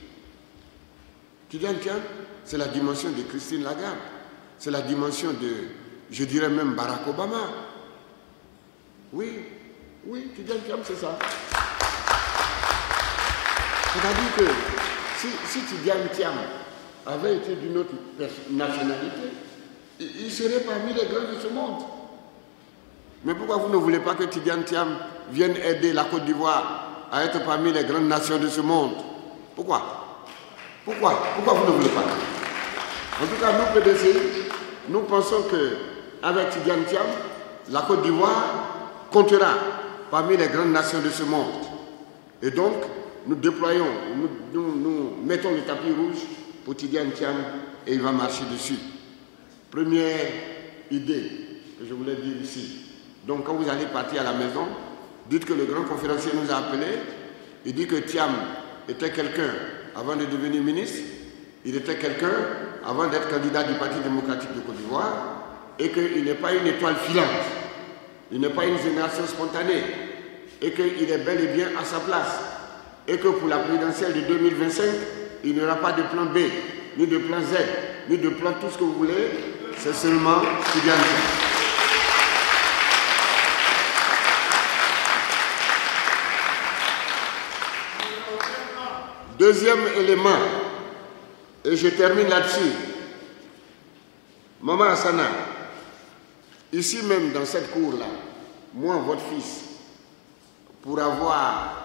Tidjane Thiam, c'est la dimension de Christine Lagarde. C'est la dimension de, je dirais même, Barack Obama. Oui, oui, Tidjane Thiam, c'est ça. C'est-à-dire que si Tidjane Thiam avait été d'une autre nationalité, il serait parmi les grands de ce monde. Mais pourquoi vous ne voulez pas que Tidjane Thiam vienne aider la Côte d'Ivoire à être parmi les grandes nations de ce monde? Pourquoi? Pourquoi vous ne voulez pas? En tout cas, nous, PDC, nous pensons qu'avec Tidjane Thiam, la Côte d'Ivoire comptera parmi les grandes nations de ce monde. Et donc, nous déployons, nous mettons le tapis rouge pour Tidjane Thiam et il va marcher dessus. Première idée que je voulais dire ici. Donc, quand vous allez partir à la maison, dites que le grand conférencier nous a appelés. Il dit que Thiam était quelqu'un avant de devenir ministre. Il était quelqu'un avant d'être candidat du Parti démocratique de Côte d'Ivoire et qu'il n'est pas une étoile filante. Il n'est pas une génération spontanée et qu'il est bel et bien à sa place. et que pour la présidentielle de 2025, il n'y aura pas de plan B, ni de plan Z, ni de plan tout ce que vous voulez, c'est seulement Kylian Thiam. Deuxième élément, et je termine là-dessus. Maman Hassana, ici même dans cette cour-là, moi, votre fils, pour avoir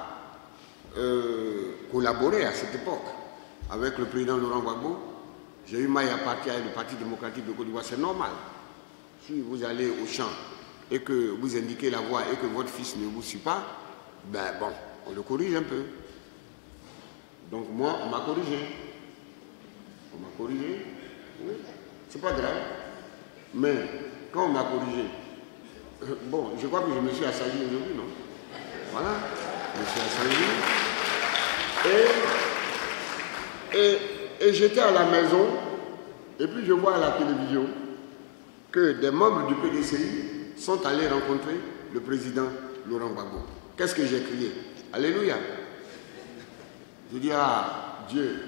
collaboré à cette époque avec le président Laurent Gbagbo, j'ai eu maille à partir avec le Parti démocratique de Côte d'Ivoire, c'est normal. Si vous allez au champ et que vous indiquez la voie et que votre fils ne vous suit pas, ben bon, on le corrige un peu. Donc moi, on m'a corrigé. On m'a corrigé. Oui. C'est pas grave. Mais quand on m'a corrigé, bon, je crois que je me suis assagi aujourd'hui, non? Voilà. Je me suis assagi. Et j'étais à la maison, et puis je vois à la télévision que des membres du PDCI sont allés rencontrer le président Laurent Gbagbo. Qu'est-ce que j'ai crié? Alléluia. Je dis, ah, Dieu,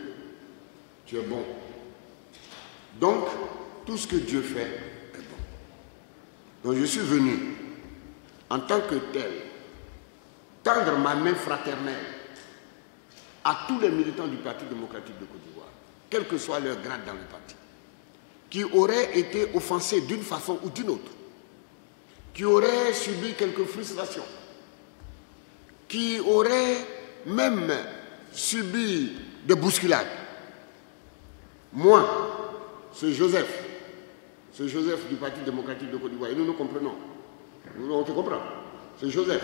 tu es bon. Donc, tout ce que Dieu fait est bon. Donc, je suis venu, en tant que tel, tendre ma main fraternelle à tous les militants du Parti démocratique de Côte d'Ivoire, quel que soit leur grade dans le parti, qui auraient été offensés d'une façon ou d'une autre, qui auraient subi quelques frustrations, qui auraient même subi des bousculades. Moi, c'est Joseph du Parti démocratique de Côte d'Ivoire, et nous nous comprenons. On te comprend. C'est Joseph.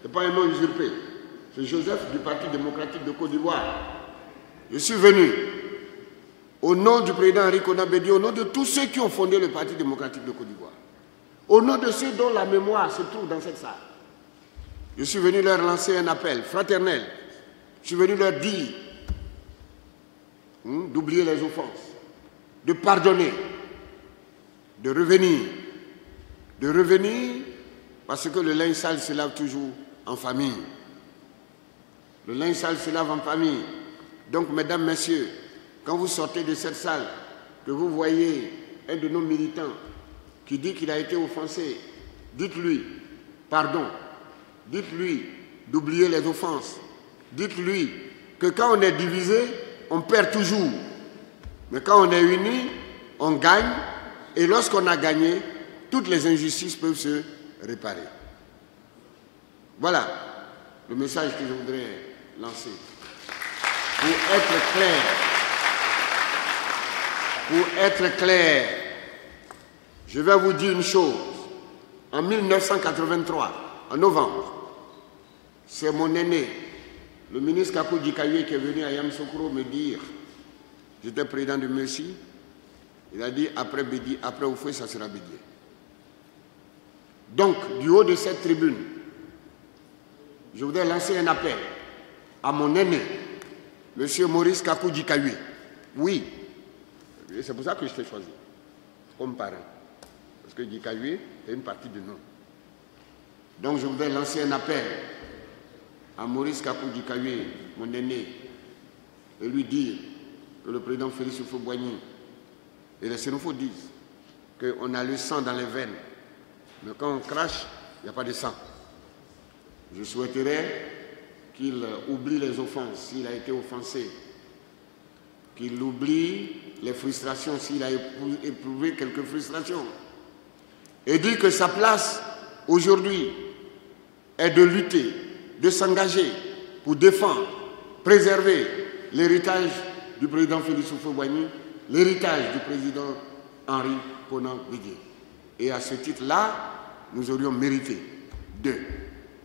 Ce n'est pas un nom usurpé. C'est Joseph du Parti démocratique de Côte d'Ivoire. Je suis venu au nom du président Henri Konan Bédié, au nom de tous ceux qui ont fondé le Parti démocratique de Côte d'Ivoire, au nom de ceux dont la mémoire se trouve dans cette salle. Je suis venu leur lancer un appel fraternel. Je suis venu leur dire d'oublier les offenses, de pardonner, de revenir parce que le linge sale se lave toujours en famille. Le linge sale se lave en famille. Donc, mesdames, messieurs, quand vous sortez de cette salle, que vous voyez un de nos militants qui dit qu'il a été offensé, dites-lui pardon, dites-lui d'oublier les offenses, dites-lui que quand on est divisé, on perd toujours. Mais quand on est unis, on gagne. Et lorsqu'on a gagné, toutes les injustices peuvent se réparer. Voilà le message que je voudrais lancer. Pour être clair, je vais vous dire une chose. En 1983, en novembre, c'est mon aîné, le ministre Kakou Dikaye, qui est venu à Yamoussoukro me dire, j'étais président de Merci, il a dit après Bédié, après Oufoué, ça sera Bédié. Donc, du haut de cette tribune, je voudrais lancer un appel à mon aîné, M. Maurice Kakou Dikaye. Oui, c'est pour ça que je t'ai choisi, comme parrain. Parce que Dikaye est une partie de nous. Donc, je voudrais lancer un appel à Maurice Kakou Dikaye, mon aîné, et lui dire que le président Félix Houphouët-Boigny et les Sénéfos disent qu'on a le sang dans les veines, mais quand on crache, il n'y a pas de sang. Je souhaiterais qu'il oublie les offenses s'il a été offensé, qu'il oublie les frustrations s'il a éprouvé quelques frustrations, et dit que sa place aujourd'hui est de lutter, de s'engager pour défendre, préserver l'héritage du président Félix Houphouët-Boigny, l'héritage du président Henri Konan Bédié. Et à ce titre-là, nous aurions mérité d'eux.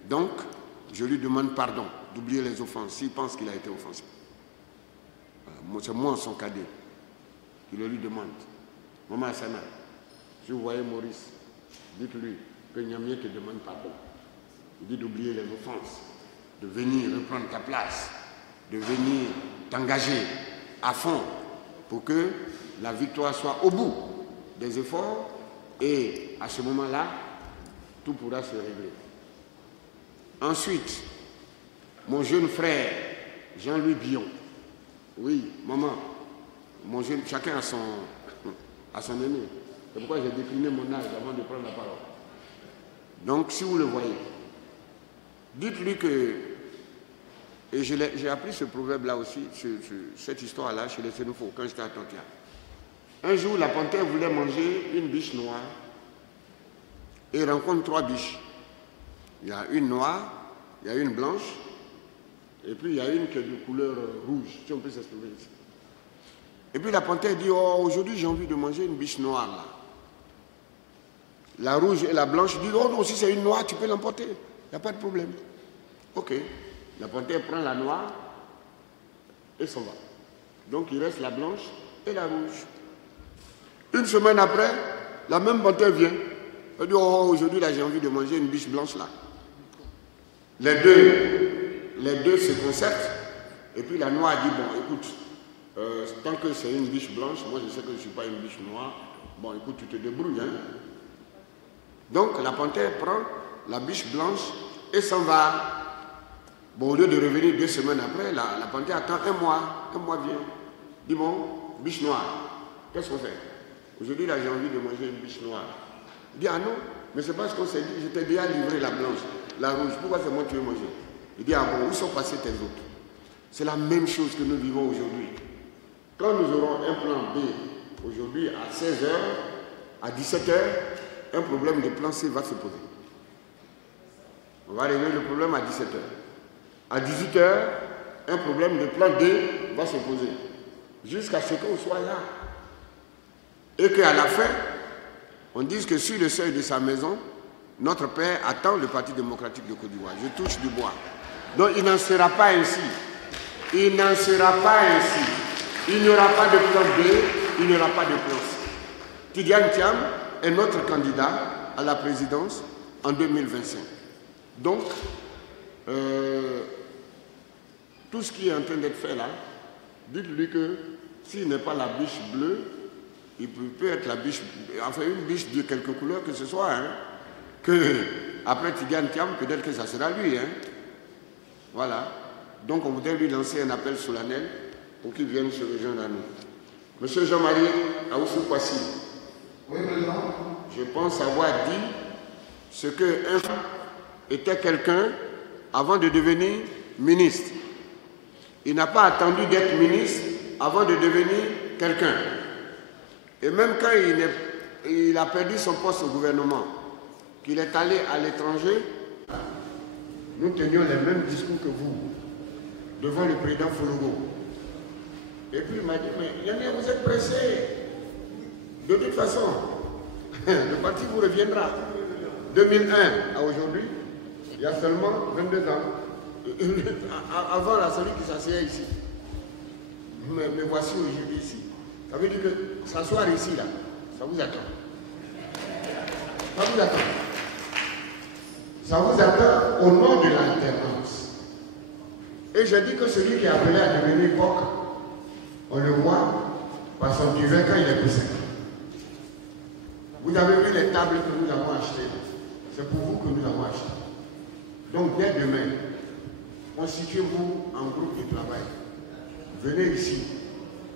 Donc, je lui demande pardon d'oublier les offenses s'il pense qu'il a été offensé. C'est moi son cadet qui le lui demande. Maman Hassana, si vous voyez Maurice, dites-lui que Niamie te demande pardon. Il dit d'oublier les offenses, de venir reprendre ta place, de venir t'engager à fond pour que la victoire soit au bout des efforts et à ce moment-là, tout pourra se régler. Ensuite, mon jeune frère, Jean-Louis Billon. Oui, maman, chacun a son aîné. C'est pourquoi j'ai décliné mon âge avant de prendre la parole. Donc, si vous le voyez, dites-lui que, et j'ai appris ce proverbe-là aussi, cette histoire-là chez les Sénoufos, quand j'étais à Tantia. Un jour, la panthère voulait manger une biche noire et il rencontre 3 biches. Il y a une noire, il y a une blanche, et puis il y a une qui est de couleur rouge, si on peut s'exprimer ici. Et puis la panthère dit, oh, aujourd'hui j'ai envie de manger une biche noire là. La rouge et la blanche disent, oh non, si c'est une noire, tu peux l'emporter, il n'y a pas de problème. Ok, la panthère prend la noire et s'en va. Donc il reste la blanche et la rouge. Une semaine après, la même panthère vient. Elle dit, oh, aujourd'hui là j'ai envie de manger une biche blanche là. Les deux se concertent, et puis la noire dit, bon écoute, tant que c'est une biche blanche, moi je sais que je ne suis pas une biche noire, bon écoute, tu te débrouilles. Hein? Donc la panthère prend la biche blanche et s'en va. Bon, au lieu de revenir 2 semaines après, la panthère attend 1 mois. 1 mois vient. Dit, bon, biche noire, qu'est-ce qu'on fait? Aujourd'hui là j'ai envie de manger une biche noire. Il dit, ah non, mais c'est parce qu'on s'est dit, je t'ai déjà livré la blanche, la rouge, pourquoi c'est moi que tu veux manger? Il dit, ah bon, où sont passés tes autres? C'est la même chose que nous vivons aujourd'hui. Quand nous aurons un plan B, aujourd'hui à 16h, à 17h, un problème de plan C va se poser. On va régler le problème à 17h. À 18h, un problème de plan D va se poser. Jusqu'à ce qu'on soit là. Et qu'à la fin, on dise que sur le seuil de sa maison, notre père attend le Parti démocratique de Côte d'Ivoire. Je touche du bois. Donc il n'en sera pas ainsi. Il n'en sera pas ainsi. Il n'y aura pas de plan B, il n'y aura pas de plan C. Tidjane Thiam est notre candidat à la présidence en 2025. Donc, tout ce qui est en train d'être fait là, dites-lui que s'il n'est pas la biche bleue, il peut être la biche, enfin une biche de quelque couleur que ce soit, hein, que après Tidjane Thiam, peut-être que ça sera lui. Hein. Voilà. Donc on voudrait lui lancer un appel solennel pour qu'il vienne se rejoindre à nous. Monsieur Jean-Marie Aoussou-Kwasi. Oui, président. Je pense avoir dit ce qu'un était quelqu'un avant de devenir ministre. Il n'a pas attendu d'être ministre avant de devenir quelqu'un. Et même quand il a perdu son poste au gouvernement, qu'il est allé à l'étranger, nous tenions les mêmes discours que vous, devant le président Fologo. Et puis il m'a dit, mais Yanné, vous êtes pressé. De toute façon, le parti vous reviendra. 2001 à aujourd'hui, il y a seulement 22 ans. Avant, là, celui qui s'asseyait ici. Mais voici aujourd'hui ici. Ça veut dire que s'asseoir ici, là, ça vous attend. Ça vous attend. Ça vous attend au nom de l'alternance. Et je dis que celui qui est appelé à devenir coq, on le voit par son duvet quand il est poussé. Vous avez vu les tables que nous avons achetées. C'est pour vous que nous avons achetées. Donc dès demain, constituez-vous en groupe de travail. Venez ici.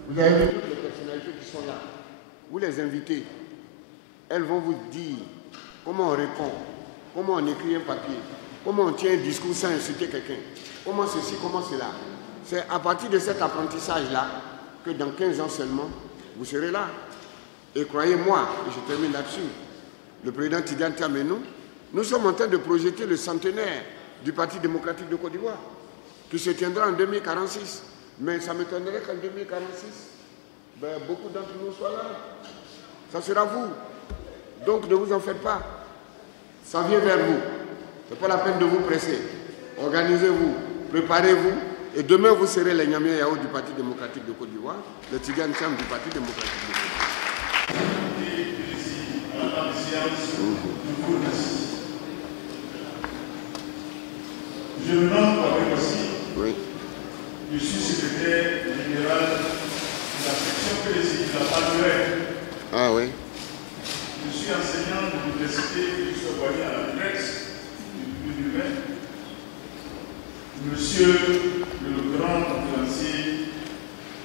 Vous avez vu toutes les personnalités qui sont là. Vous les invitez. Elles vont vous dire comment on répond, comment on écrit un papier, comment on tient un discours sans insulter quelqu'un, comment ceci, comment cela. C'est à partir de cet apprentissage-là que dans 15 ans seulement, vous serez là. Et croyez-moi, et je termine là-dessus, le président Tidjane Thiam et nous sommes en train de projeter le centenaire du Parti démocratique de Côte d'Ivoire, qui se tiendra en 2046. Mais ça m'étonnerait qu'en 2046, beaucoup d'entre nous soient là. Ça sera vous. Donc ne vous en faites pas. Ça vient vers vous. Ce n'est pas la peine de vous presser. Organisez-vous, préparez-vous, et demain vous serez les Nyamia Yao du Parti démocratique de Côte d'Ivoire, le Tidjane Thiam du Parti démocratique de Côte d'Ivoire. Je me nomme Patrick aussi. Oui. Je suis secrétaire général de la section PSI de la Palmeraie. Ah oui. Je suis enseignant de l'université du Sorbonne à la Grèce depuis 2020. Je me suis Monsieur le grand conférencier,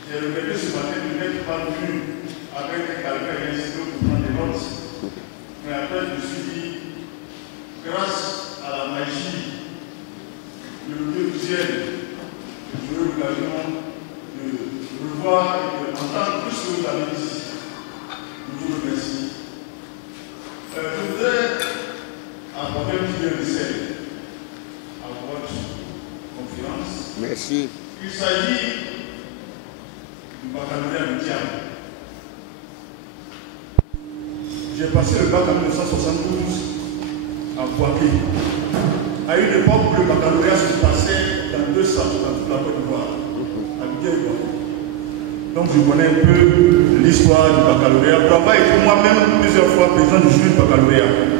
j'ai regretté ce matin de n'être pas venu avec un calcaire et un stylo pour prendre des notes. Mais après, je me suis dit, grâce à la magie de Dieu du ciel, j'aurai l'occasion de revoir et d'entendre tout ce que vous avez dit. Je vous remercie. Je voudrais apporter un petit peu de sel à votre conférence. Merci. Il s'agit du baccalauréat de Diam. J'ai passé le bac en 1972 à Boaké. À une époque où le baccalauréat se passait dans 2 centres dans toute la Côte d'Ivoire, à Bidéo. Donc je connais un peu l'histoire du baccalauréat. Pour avoir été moi-même plusieurs fois président du jury du baccalauréat.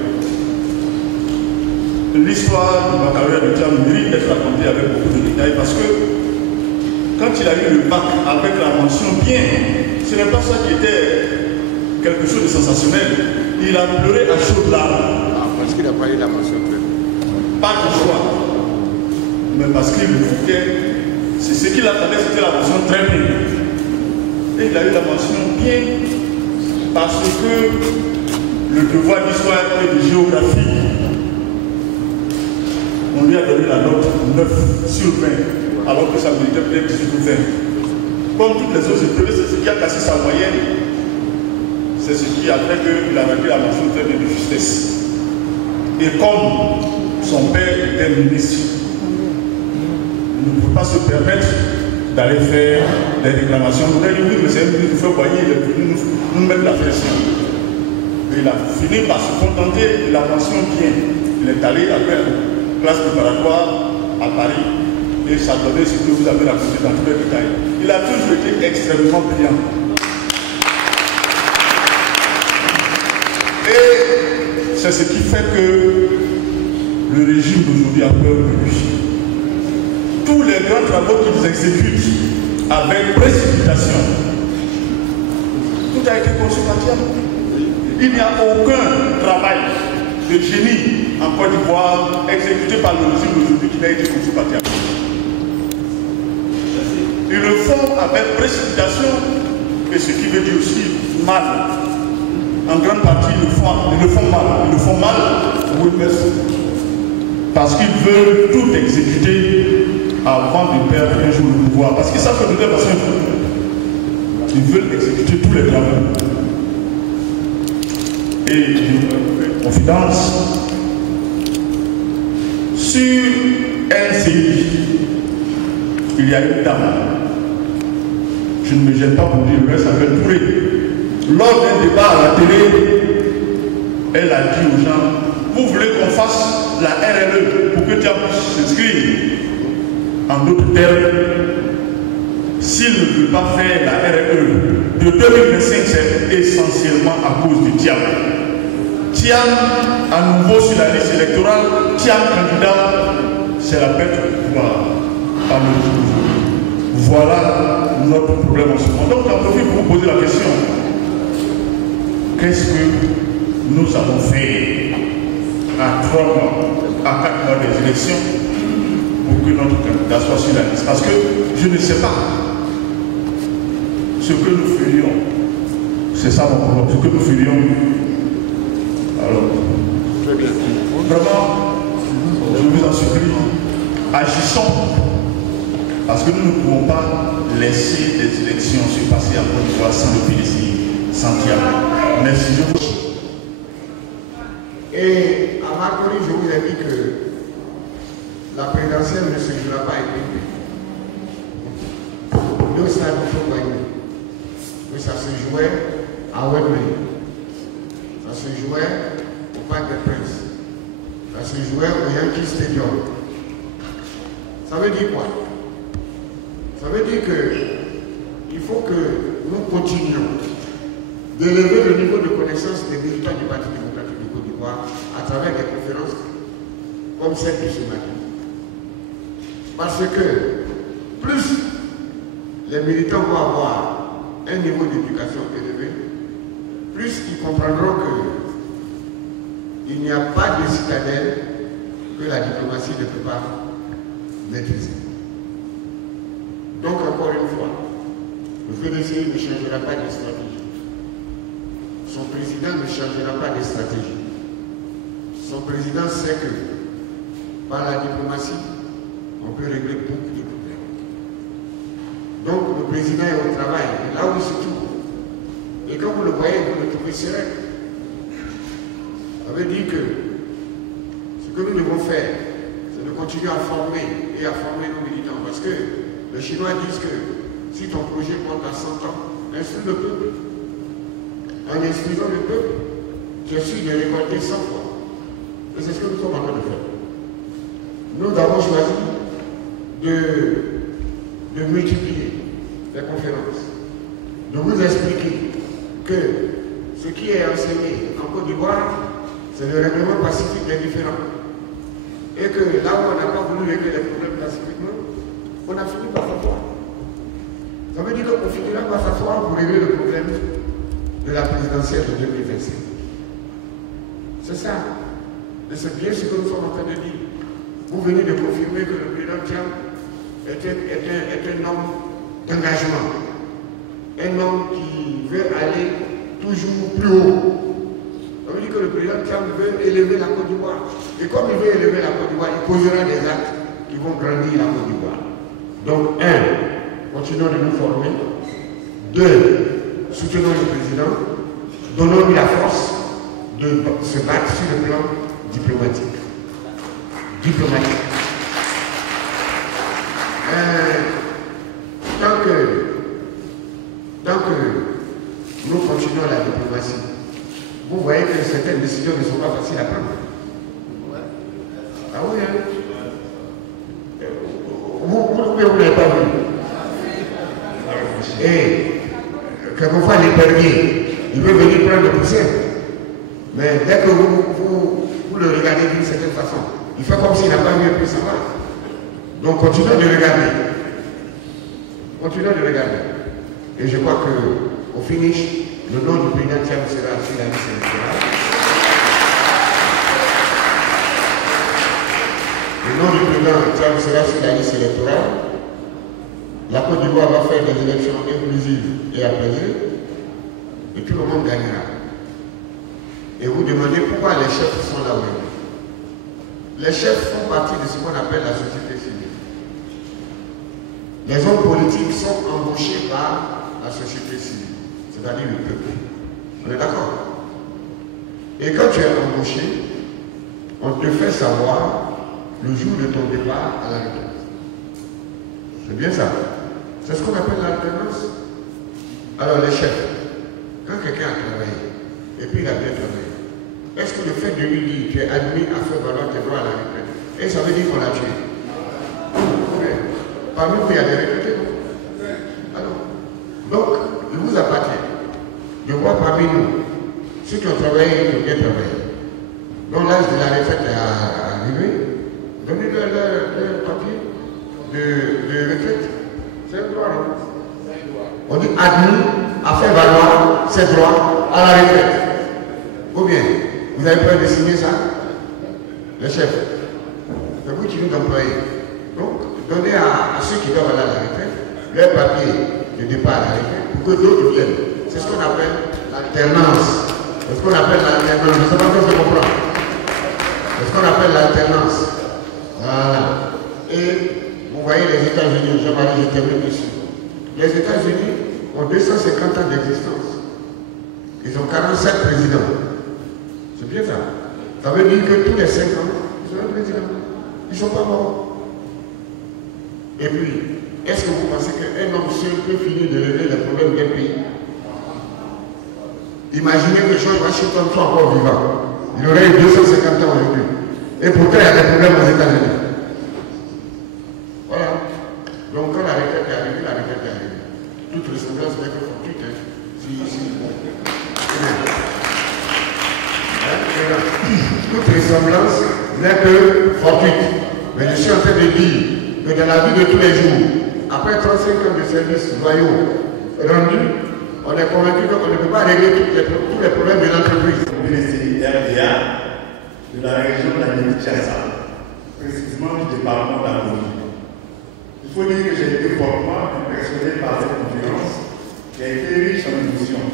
L'histoire du baccalauréat de Diam mérite d'être racontée avec beaucoup de détails parce que quand il a eu le bac avec la mention bien, ce n'est pas ça qui était quelque chose de sensationnel. Il a pleuré à chaudes larmes. Ah, parce qu'il n'a pas eu la mention pleine. Pas de choix. Mais parce qu'il voulait, c'est ce qu'il attendait, c'était la mention très bien. Et il a eu la mention bien parce que le devoir d'histoire et de géographie, on lui a donné la note 9 sur 20, alors que ça méritait peut-être 18 ou 20. Comme toutes les autres épreuves, c'est ce qui a cassé sa moyenne. C'est ce qui a fait qu'il a raté la mention très bien de justesse. Et comme son père était ministre, il ne pouvait pas se permettre d'aller faire des réclamations. On a dit oui, mais c'est un ministre, il faut voyer, il est venu nous mettre la pression. Et il a fini par se contenter de la mention bien. Il est allé après la classe préparatoire à Paris et ça donnait ce que vous avez raconté dans tous les détails. Il a toujours été extrêmement brillant. Et c'est ce qui fait que le régime d'aujourd'hui a peur de lui. Tous les grands travaux qu'ils exécutent avec précipitation, tout a été conçu par Diam. Il n'y a aucun travail de génie en Côte d'Ivoire exécuté par le régime d'aujourd'hui qui n'a été conçu par Diam. Ils le font avec précipitation et ce qui veut dire aussi mal. En grande partie, ils le font mal. Ils le font mal, oui, parce qu'ils veulent tout exécuter avant de perdre un jour le pouvoir. Parce qu'ils savent que de toute façon, ils veulent exécuter tous les travaux. Et une confidence sur NCI, il y a une dame. Je ne me gêne pas pour dire, elle s'appelle Touré. Lors d'un débat à la télé, elle a dit aux gens, vous voulez qu'on fasse la RLE pour que Diam puisse s'inscrire. En d'autres termes, s'il ne veut pas faire la RLE de 2025, c'est essentiellement à cause de Diam. Diam, à nouveau sur la liste électorale, Diam candidat, c'est la perte de pouvoir par le jour. Voilà notre problème en ce moment. Donc, j'en profite pour vous poser la question. Qu'est-ce que nous avons fait à 3 mois, à 4 mois des élections pour que notre candidat soit sur la liste? Parce que je ne sais pas ce que nous ferions. C'est ça mon problème, ce que nous ferions. Alors, très bien. Vraiment, je vous en supplie, agissons. Parce que nous ne pouvons pas laisser des élections se passer en Côte d'Ivoire sans le PDC, sans Diam. Merci. Et à Marconi, je vous ai dit que la présidentielle ne se jouera pas avec lui. Deux stades il faut gagner. Mais ça se jouait à Wembley. Ça se jouait au Parc des Princes. Ça se jouait au Yankee Stadium. Ça veut dire quoi? Ça veut dire qu'il faut que nous continuions d'élever le niveau de connaissance des militants du Parti démocratique du Côte d'Ivoire à travers des conférences comme celle de ce matin. Parce que plus les militants vont avoir un niveau d'éducation élevé, plus ils comprendront qu'il n'y a pas de citadelle que la diplomatie ne peut pas maîtriser. Donc, encore une fois, le VDC ne changera pas de stratégie. Son président ne changera pas de stratégie. Son président sait que par la diplomatie, on peut régler beaucoup de problèmes. Donc, le président est au travail, là où il se trouve. Et quand vous le voyez, vous le trouvez serein. Ça veut dire que ce que nous devons faire, c'est de continuer à former et à former nos militants. Parce que les Chinois disent que si ton projet porte à 100 ans, instruis le peuple. En instruisant le peuple, tu es sûr de récolter 100 fois. Et c'est ce que nous sommes en train de faire. Nous avons choisi de multiplier les conférences, de vous expliquer que ce qui est enseigné en Côte d'Ivoire, c'est le règlement pacifique des différends. Et que là où on n'a pas voulu régler les problèmes pacifiquement, on a fini par s'asseoir. Ça veut dire qu'on finira par s'asseoir pour régler le problème de la présidentielle de 2025. C'est ça. Et c'est bien ce que nous sommes en train de dire. Vous venez de confirmer que le président Thiam est un homme d'engagement. Un homme qui veut aller toujours plus haut. Ça veut dire que le président Thiam veut élever la Côte d'Ivoire. Et comme il veut élever la Côte d'Ivoire, il posera des actes qui vont grandir la Côte d'Ivoire. Donc, 1, continuons de nous former. 2, soutenons le président. Donnons-lui la force de se battre sur le plan diplomatique. Tant que nous continuons la diplomatie, vous voyez que certaines décisions ne sont pas faciles à prendre. Ah oui, hein? Vous n'avez pas vu. Et quelquefois l'épervier, il veut venir prendre le poussière. Mais dès que vous le regardez d'une certaine façon, il fait comme s'il n'a pas mieux pu savoir. Donc continuons de regarder. Continuons de regarder. Et je crois qu'au finish, le nom du président Thiam sera sur la liste électorale. Le nom du président Thiam sera sur la liste électorale. La Côte d'Ivoire va faire des élections inclusives et apaisées. Et tout le monde gagnera. Et vous demandez pourquoi les chefs sont là aujourd'hui. Les chefs font partie de ce qu'on appelle la société civile. Les hommes politiques sont embauchés par la société civile, c'est-à-dire le peuple. On est d'accord? Et quand tu es embauché, on te fait savoir le jour de ton départ à la retraite. C'est bien ça. C'est ce qu'on appelle l'alternance. Alors les chefs, quand quelqu'un a travaillé, et puis il a bien travaillé, est-ce que le fait de lui dire tu es admis à faire valoir tes droits à la retraite, et ça veut dire qu'on l'a tué? Parmi vous, il y a des retraités. Alors, donc, il vous appartient de voir parmi nous ceux qui ont travaillé et qui ont bien travaillé. Donc l'âge de la retraite est arrivé. Donnez-leur leur papier de retraite. C'est un droit, non? On dit admis à faire valoir ses droits à la retraite. Ou bien, vous avez peur de signer ça? Le chef, c'est vous qui nous employez. Donc, donnez à ceux qui doivent aller à la retraite leur papier de départ à la retraite pour que d'autres viennent. C'est ce qu'on appelle l'alternance. C'est ce qu'on appelle l'alternance. Je ne sais pas si vous comprenez. C'est ce qu'on appelle l'alternance. Voilà. Et vous voyez les États-Unis, je termine dessus. Les États-Unis ont 250 ans d'existence. Ils ont 47 présidents. C'est bien ça. Ça veut dire que tous les 5 ans, ils ont un président. Ils ne sont pas morts. Et puis, est-ce que vous pensez qu'un homme seul peut finir de régler les problèmes d'un pays? Imaginez que George Washington soit encore vivant. Il aurait eu 250 ans aujourd'hui. Et pourtant, il y a des problèmes aux États-Unis. Voilà. Donc, quand la retraite est arrivée, la retraite est arrivée. Toute ressemblance n'est que fortuite. Toute ressemblance n'est que fortuite. Mais je suis en train de dire que dans la vie de tous les jours, après 35 ans de services loyaux rendus, on est convaincu qu'on ne peut pas régler tous les problèmes de l'entreprise. Le ministre RDA de la région de la Guinée-Bissau, précisément du département d'Angoulême. Il faut dire que j'ai été fortement impressionné par cette conférence qui a été riche en émotions.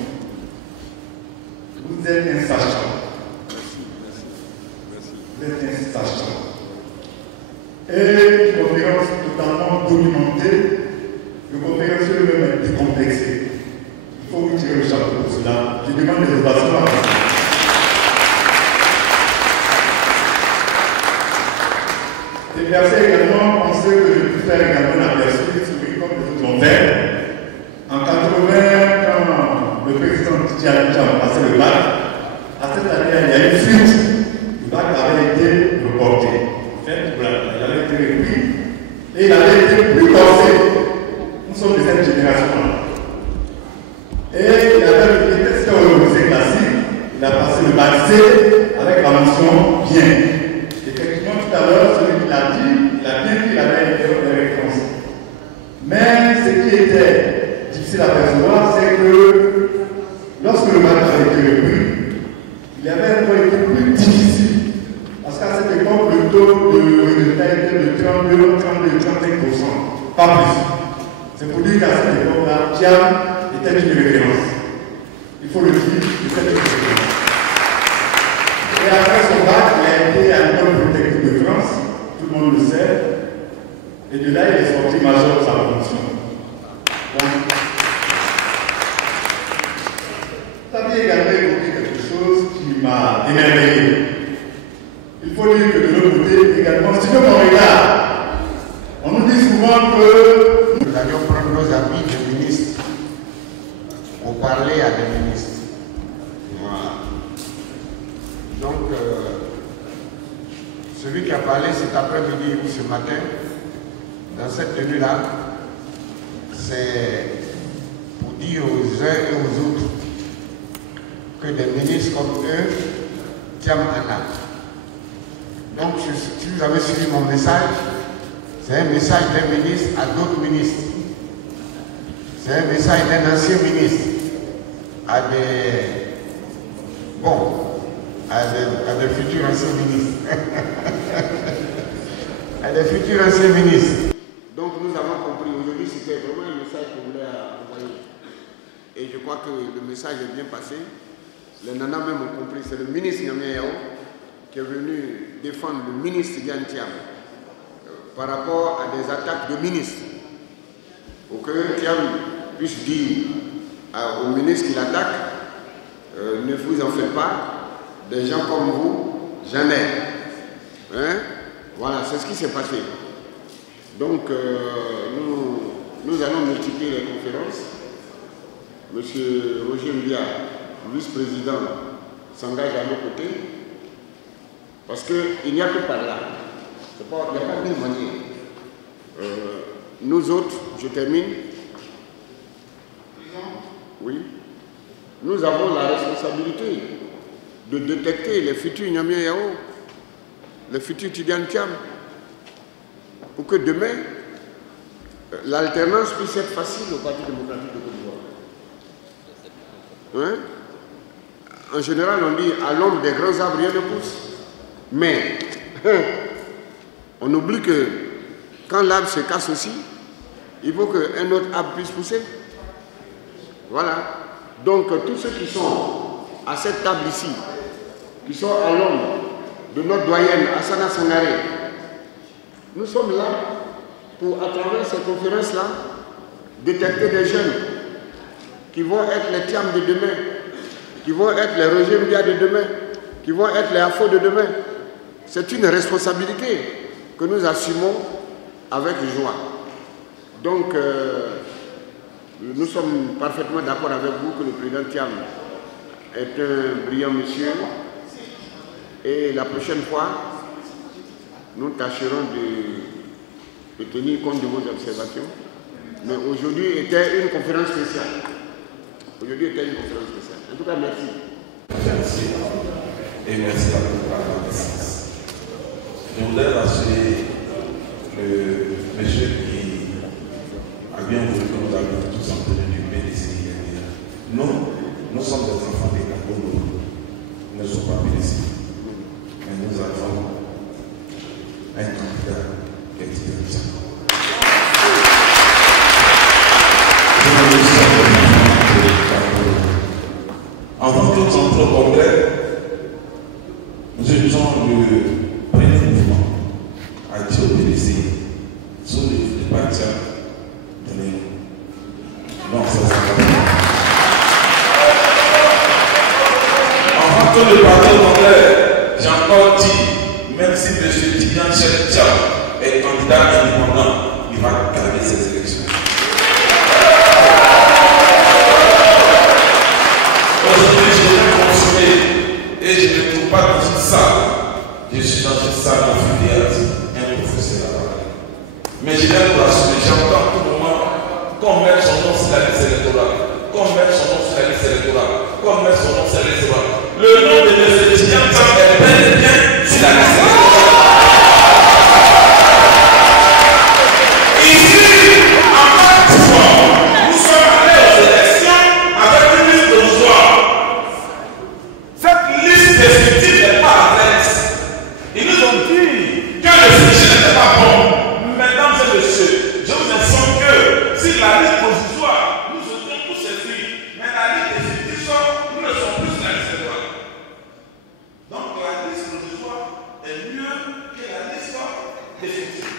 Vous êtes un sachant. Vous êtes un sachant. Et une conférence totalement documentée, le conférencier lui-même est décomplexé. Il faut vous tirer le chapeau pour cela. Je demande des ovations à vous. J'ai versé également penser que je peux faire également l'aperçu celui comme les autres l'ont fait. En 80, quand le président Tidjane a passé le bac, à cette année, il y a une fuite. Le bac avait été reporté. Il avait été repris et il avait été plus corsé. Nous sommes de cette génération-là. Et il avait été au lycée classique, il a passé le bac C avec la mention bien. Effectivement, tout à l'heure, celui qui l'a dit, il a bien dit qu'il avait été des références. Mais ce qui était difficile à percevoir, c'est que lorsque le bac avait été repris, il avait encore été plus difficile. Parce qu'à cette époque, le taux de résultat était de 32, 35%. Pas plus. C'est pour dire qu'à cette époque-là, Thiam était une référence. Il faut le dire, c'était une référence. Et après son bac, il a été à l'école polytechnique de France, tout le monde le sait. Et de là, il est sorti major de sa promotion. Donc, ça vient également évoquer quelque chose qui m'a émerveillé. Il faut dire que de l'autre côté, également, si on regarde, on nous dit souvent que nous allions prendre nos amis de ministres pour parler à des ministres. Voilà. Donc, celui qui a parlé cet après-midi ou ce matin, dans cette tenue-là, c'est pour dire aux uns et aux autres que des ministres comme eux, Thiam en a. Donc, si vous avez suivi mon message, c'est un message d'un ministre à d'autres ministres. C'est un message d'un ancien ministre à des... bon, à des futurs anciens ministres. À des futurs anciens ministres. Donc, nous avons compris. Aujourd'hui, c'était vraiment un message qu'on voulait envoyer. Et je crois que le message est bien passé. Les nanas même ont compris. C'est le ministre Nyamia Yao qui est venu défendre le ministre Tidjane Thiam par rapport à des attaques de ministres. Pour que Thiam puisse dire au ministre qui l'attaque, ne vous en faites pas, des gens comme vous, j'en ai. Hein? Voilà, c'est ce qui s'est passé. Donc, nous allons multiplier les conférences. Monsieur Roger Mbia, vice-président, s'engage à nos côtés. Parce qu'il n'y a que par là. Il n'y a pas d'une manière. Nous autres, je termine. Oui. Nous avons la responsabilité de détecter les futurs Nyamia Yao, les futurs Tidjane Thiam, pour que demain, l'alternance puisse être facile au Parti démocratique de Côte d'Ivoire. Hein? En général, on dit à l'ombre des grands arbres, rien ne pousse. Mais on oublie que quand l'arbre se casse aussi, il faut qu'un autre arbre puisse pousser. Voilà. Donc tous ceux qui sont à cette table ici, qui sont à l'ombre de notre doyenne Assana Sangaré, nous sommes là pour, à travers cette conférence-là, détecter des jeunes qui vont être les Thiam de demain, qui vont être les Roger Mbia de demain, qui vont être les Afo de demain. C'est une responsabilité que nous assumons avec joie. Donc, nous sommes parfaitement d'accord avec vous que le président Thiam est un brillant monsieur. Et la prochaine fois, nous tâcherons de tenir compte de vos observations. Mais aujourd'hui était une conférence spéciale. Aujourd'hui était une conférence spéciale. En tout cas, merci. Merci. Et merci à vous pour la connaissance. Je voudrais rassurer le monsieur qui a bien voulu que nous allions tous en tenue du PDC. Nous sommes des enfants des Cameroun. Nous ne sommes pas PDC. Mais nous avons un candidat qui est Tidjane Thiam. le congrès, nous utilisons le premier mouvement à dire au PDC sur les partis donnés. Non, ça va pas. Avant que le parti au congrès, j'ai encore dit, même si M. Tidiane Cheikh Thiam est candidat indépendant, il va gagner ces élections. Aujourd'hui, je vais consommer et je ne me trouve pas dans une salle. Je suis dans une salle d'amphithéâtre, un professeur à parler. Mais je vais vous rassurer, j'entends tout le moment qu'on mette son nom sur la liste électorale, qu'on mette son nom sur la liste électorale, qu'on mette son nom sur la liste électorale. Le nom de M. Tidiane Thiam est bel et bien sur la liste électorale. Ici, en Côte d'Ivoire, nous sommes allés aux élections avec une liste provisoire. Cette liste définitive n'est pas atteinte. Ils nous ont dit que le fichier n'était pas bon. Mesdames et messieurs, je vous informe que si la liste provisoire, nous étions tous saisis, mais la liste définitive, nous ne sommes plus sur la liste électorale. Donc la liste provisoire est mieux que la liste définitive.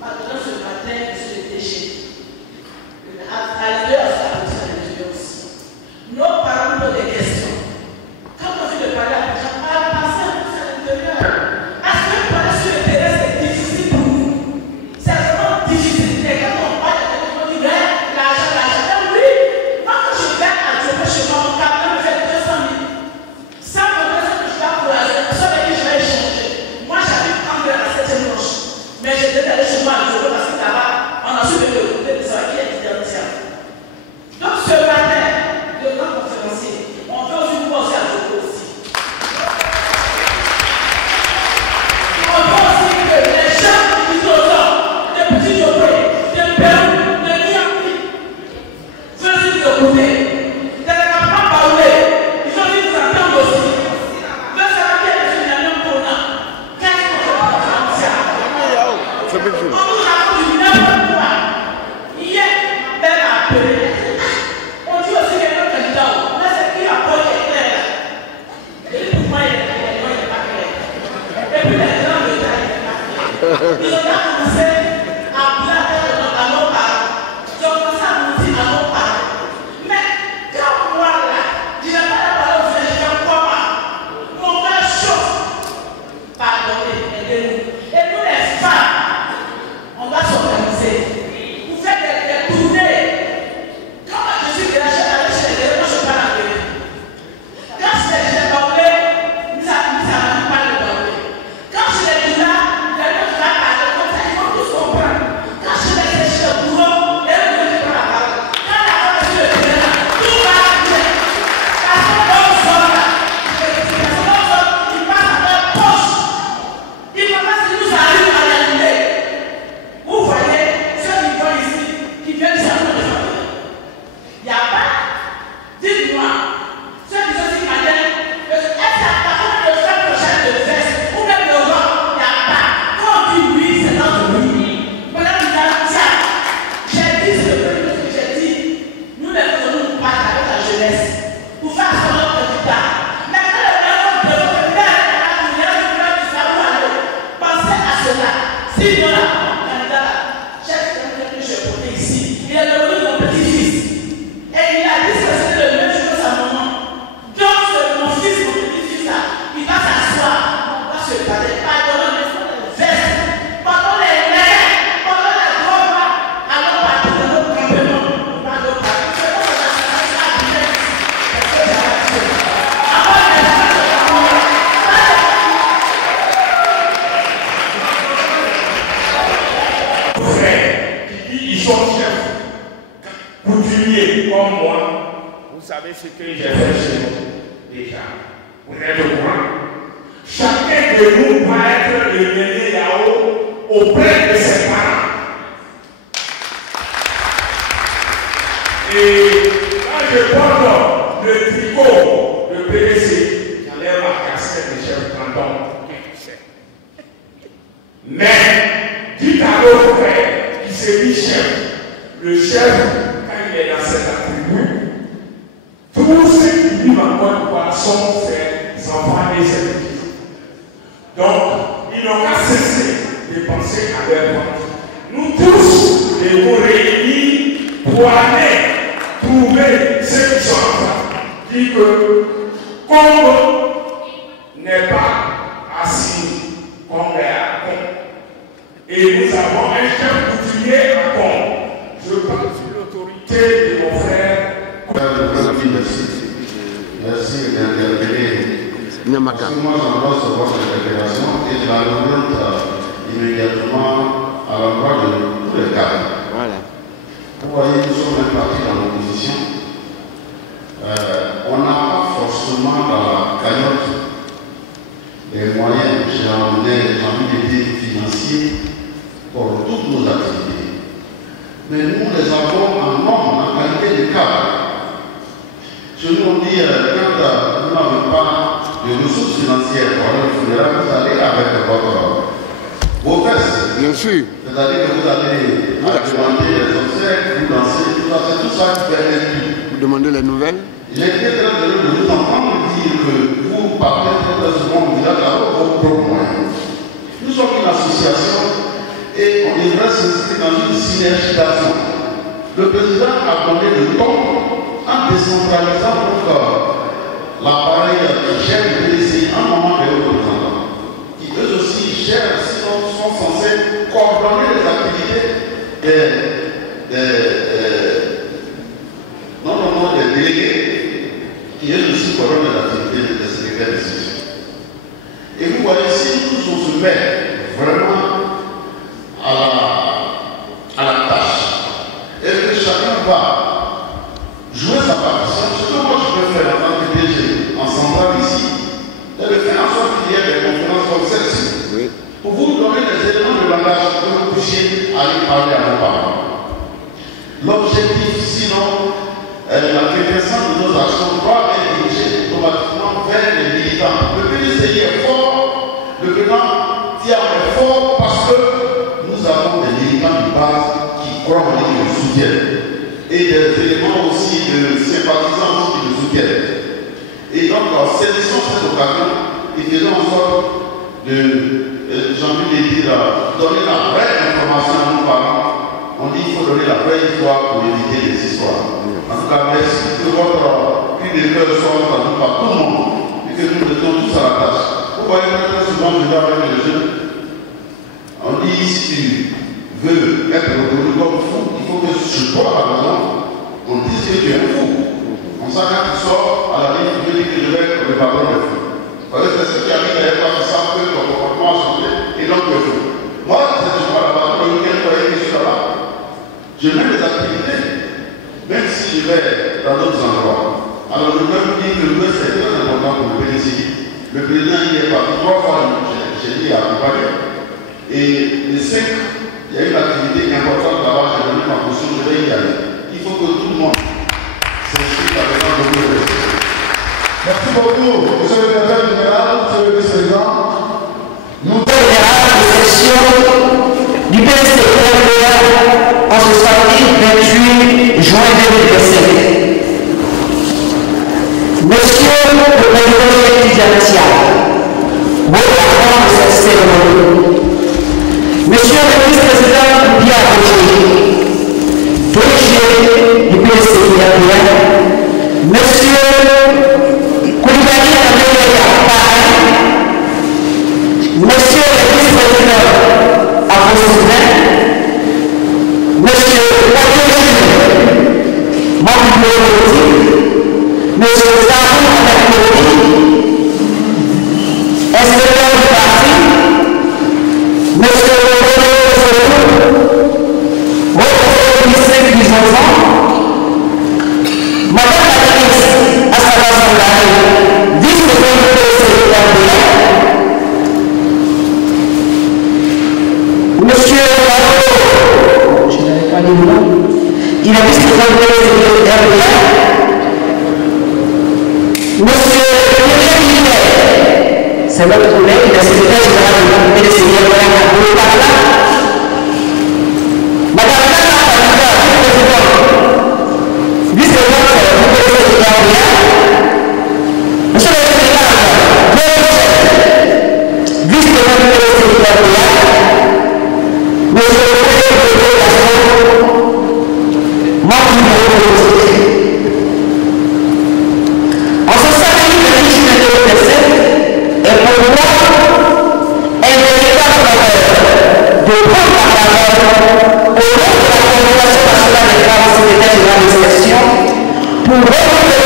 Maintenant, ce matin, je suis déchet. À l'heure, Ils ont commencé à blaguer à nos parents. Ils ont commencé à nous dire à nos parents. Mais quand moi là, je n'ai pas la parole de Dieu, je fais comment? Mon cœur chauffe. Pardonnez, aidez-nous. Et nous les femmes, on va s'organiser. Vous faites des tournées. Quand je suis de la chaîne, moi je parle en anglais. Quand je suis en anglais, nous n'avons pas le anglais. Quand je suis là, les gens vont parler comme ça, ils vont tous comprendre. Quand je suis chez le boulot, les gens vont pas la parole. Quand la parole est sur le terrain, tout va bien. Parce que l'homme sort là, il passe à leur poche. Il ne faut pas que nous arrivions à l'annuler. Vous voyez, ceux qui vont ici, qui viennent ici à nous défendre. Il n'y a pas. Dites-moi, ceux qui sont ici matin, est-ce que la parole de faire prochaine de veste ou même de robe, il n'y a pas. Quand on dit oui, c'est notre oui. Madame Nizam, j'ai dit, c'est le premier truc que j'ai dit. Nous ne faisons pas avec la jeunesse pour faire ce notre résultat. Mais quand le maître de votre mère est là, vous voulez du savoir aller. Pensez à cela. Sinon, là, candidat, chef que j'ai voté ici, il est devenu mon petit-fils. Et il a dit que c'était le même chose que sa maman. Donc, mon fils, mon petit-fils, là, il va s'asseoir. On va se parler. Pardonnez les vestes. Pardonnez les nerfs. Pardonnez les robes. Allons partir dans notre campement. Allons partir. C'est bon, ça va se passer. Ils sont chefs coutumiers comme moi. Vous savez ce que j'ai fait chez nous déjà. Vous êtes au courant. Chacun de nous doit être le mené là-haut auprès de ses parents. Et quand je porte le tricot de PDC, j'enlève ma casquette de chef canton. Mais dites à l'autre frère qui s'est mis chef, le chef, quand il est dans cette attribut, tous ceux qui vivent en Côte d'Ivoire sont ses enfants et ses petits. Donc, ils n'ont qu'à cesser de penser à leur vente. Nous tous devons réunir pour aller trouver ceux qui sont enfants. Dit que Congo n'est pas assis comme à Congo. Et nous avons un chef coutumier à Congo. Je parle sur l'autorité de mon frère. Merci d'intervenir. Parce que moi, j'embrasse votre interpellation et je la remonte immédiatement à l'endroit de tous les cadres. Voilà. Vous voyez, nous sommes un parti dans l'opposition. On n'a pas forcément dans la cagnotte les moyens, j'ai envie de dire financiers, pour toutes nos activités. Mais nous les avons en nombre, en qualité de cadre. Je nous dis, quand vous n'avez pas de ressources financières pour aller au funérail, vous allez avec vos fesses. Bien sûr. C'est-à-dire que vous allez demander les obsèques, vous dansez, c'est tout ça qui fait un. Vous demandez les nouvelles? J'ai été très heureux de vous entendre dire que vous partez très souvent au village avec vos propres moyens. Nous sommes une association et on devrait s'inscrire dans une synergie d'action. Le président a donné le ton en décentralisant l'appareil qui gère le PDC un moment de représentants, qui eux aussi gèrent, sont censés coordonner les activités des délégués, qui eux aussi coordonnent les activités des secrétaires de section. Et vous voyez, si nous tous on se met vraiment à la tâche, et que chacun va jouer sa partition, ce que moi je peux faire en tant que DG en centrale ici, c'est de faire en sorte qu'il y ait des conférences comme celle-ci, oui, pour vous donner des éléments de langage que vous puissiez aller parler à vos parents. L'objectif, sinon, la quintessence de nos actions doit être dirigée automatiquement vers les militants. Le PDCI est fort, le président Thiam est fort parce que nous avons des militants de base qui croient en nous, nous soutiennent. Et des éléments aussi de sympathisants qui nous soutiennent. Et donc, saisissons cette occasion et faisons en sorte de j'ai envie de dire, donner la vraie information à nos parents. On dit qu'il faut donner la vraie histoire pour éviter les histoires. En tout cas, merci que votre cri de cœur soit entendu par tout le monde et que nous mettons tous à la tâche. Vous voyez, très souvent, je vais avec les jeunes. On dit, si tu veux être reconnu comme fou, il faut que je sois à la maison, on dise que tu es un fou. On sait quand tu sors à la vie, tu veux dire que je vais être le patron des fous. Parce que c'est ce qui arrive d'ailleurs quand tu sens que ton comportement a changé et donc tu es fou. Moi, je suis pas là-bas, le week-end, je suis là-bas. Je mets des activités, même si je vais dans d'autres endroits. Alors je peux vous dire que le c'est très important pour le président. Le président, il est parti 3 fois, j'ai dit à accompagner. Et les 5, il y a une activité importante là-bas, j'ai donné ma position, je vais y aller. Il faut que tout le monde s'inscrive avec un de nos. Merci beaucoup, monsieur le directeur général, monsieur le vice-président. Nous général de section du PSC en ce samedi 28 juin 2025. Monsieur le président de l'Étudiantia, bon partant de cette cérémonie. Monsieur le vice-président Pierre Roger, DG du PSC Monsieur Koulibaly Monsieur le vice-président Afonso, Monsieur membre du bureau, Monsieur Zarou inspecteur du parti, Monsieur du enfant, Madame la ministre Assala Sangare, vice-présidente du Monsieur Lalo, je n'avais pas les noms, il est vice-président du RDA. Monsieur Miguel, c'est notre collègue, il est secrétaire général de l'UPDC au Parlement. Madame la vice-présidente du RDA. Monsieur le vice-président du RDA. Monsieur le en ce samedi de 10 juillet 2027 est pour moi un véritable honneur de prendre la parole au nom de la Congrégation nationale des femmes secrétaires générales de section pour renouveler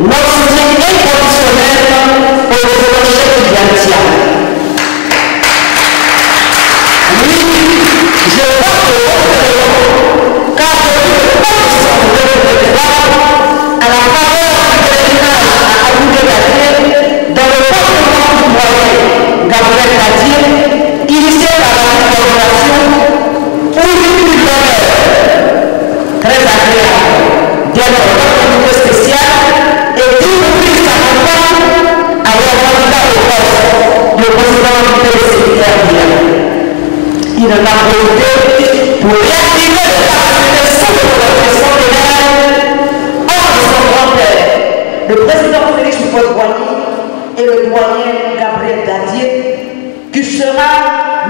notre soutien inconditionnel au réseau chef étudiantial. Oui, je pense que car je ne peux pas à la faveur du pèlerinage à Abuja Gadier dans le parlement du moyen Gabriel Gadier, initié par la collaboration où il fut très agréable d'être dans le comité spécial et d'où prise sa campagne à leur candidat au poste, le président du PSC. Il en a profité pour réactiver le capacité sans protestation pénale hors de son grand-père, le président Félix Houphouët-Boigny et le doyen Gabriel Gadier, qui sera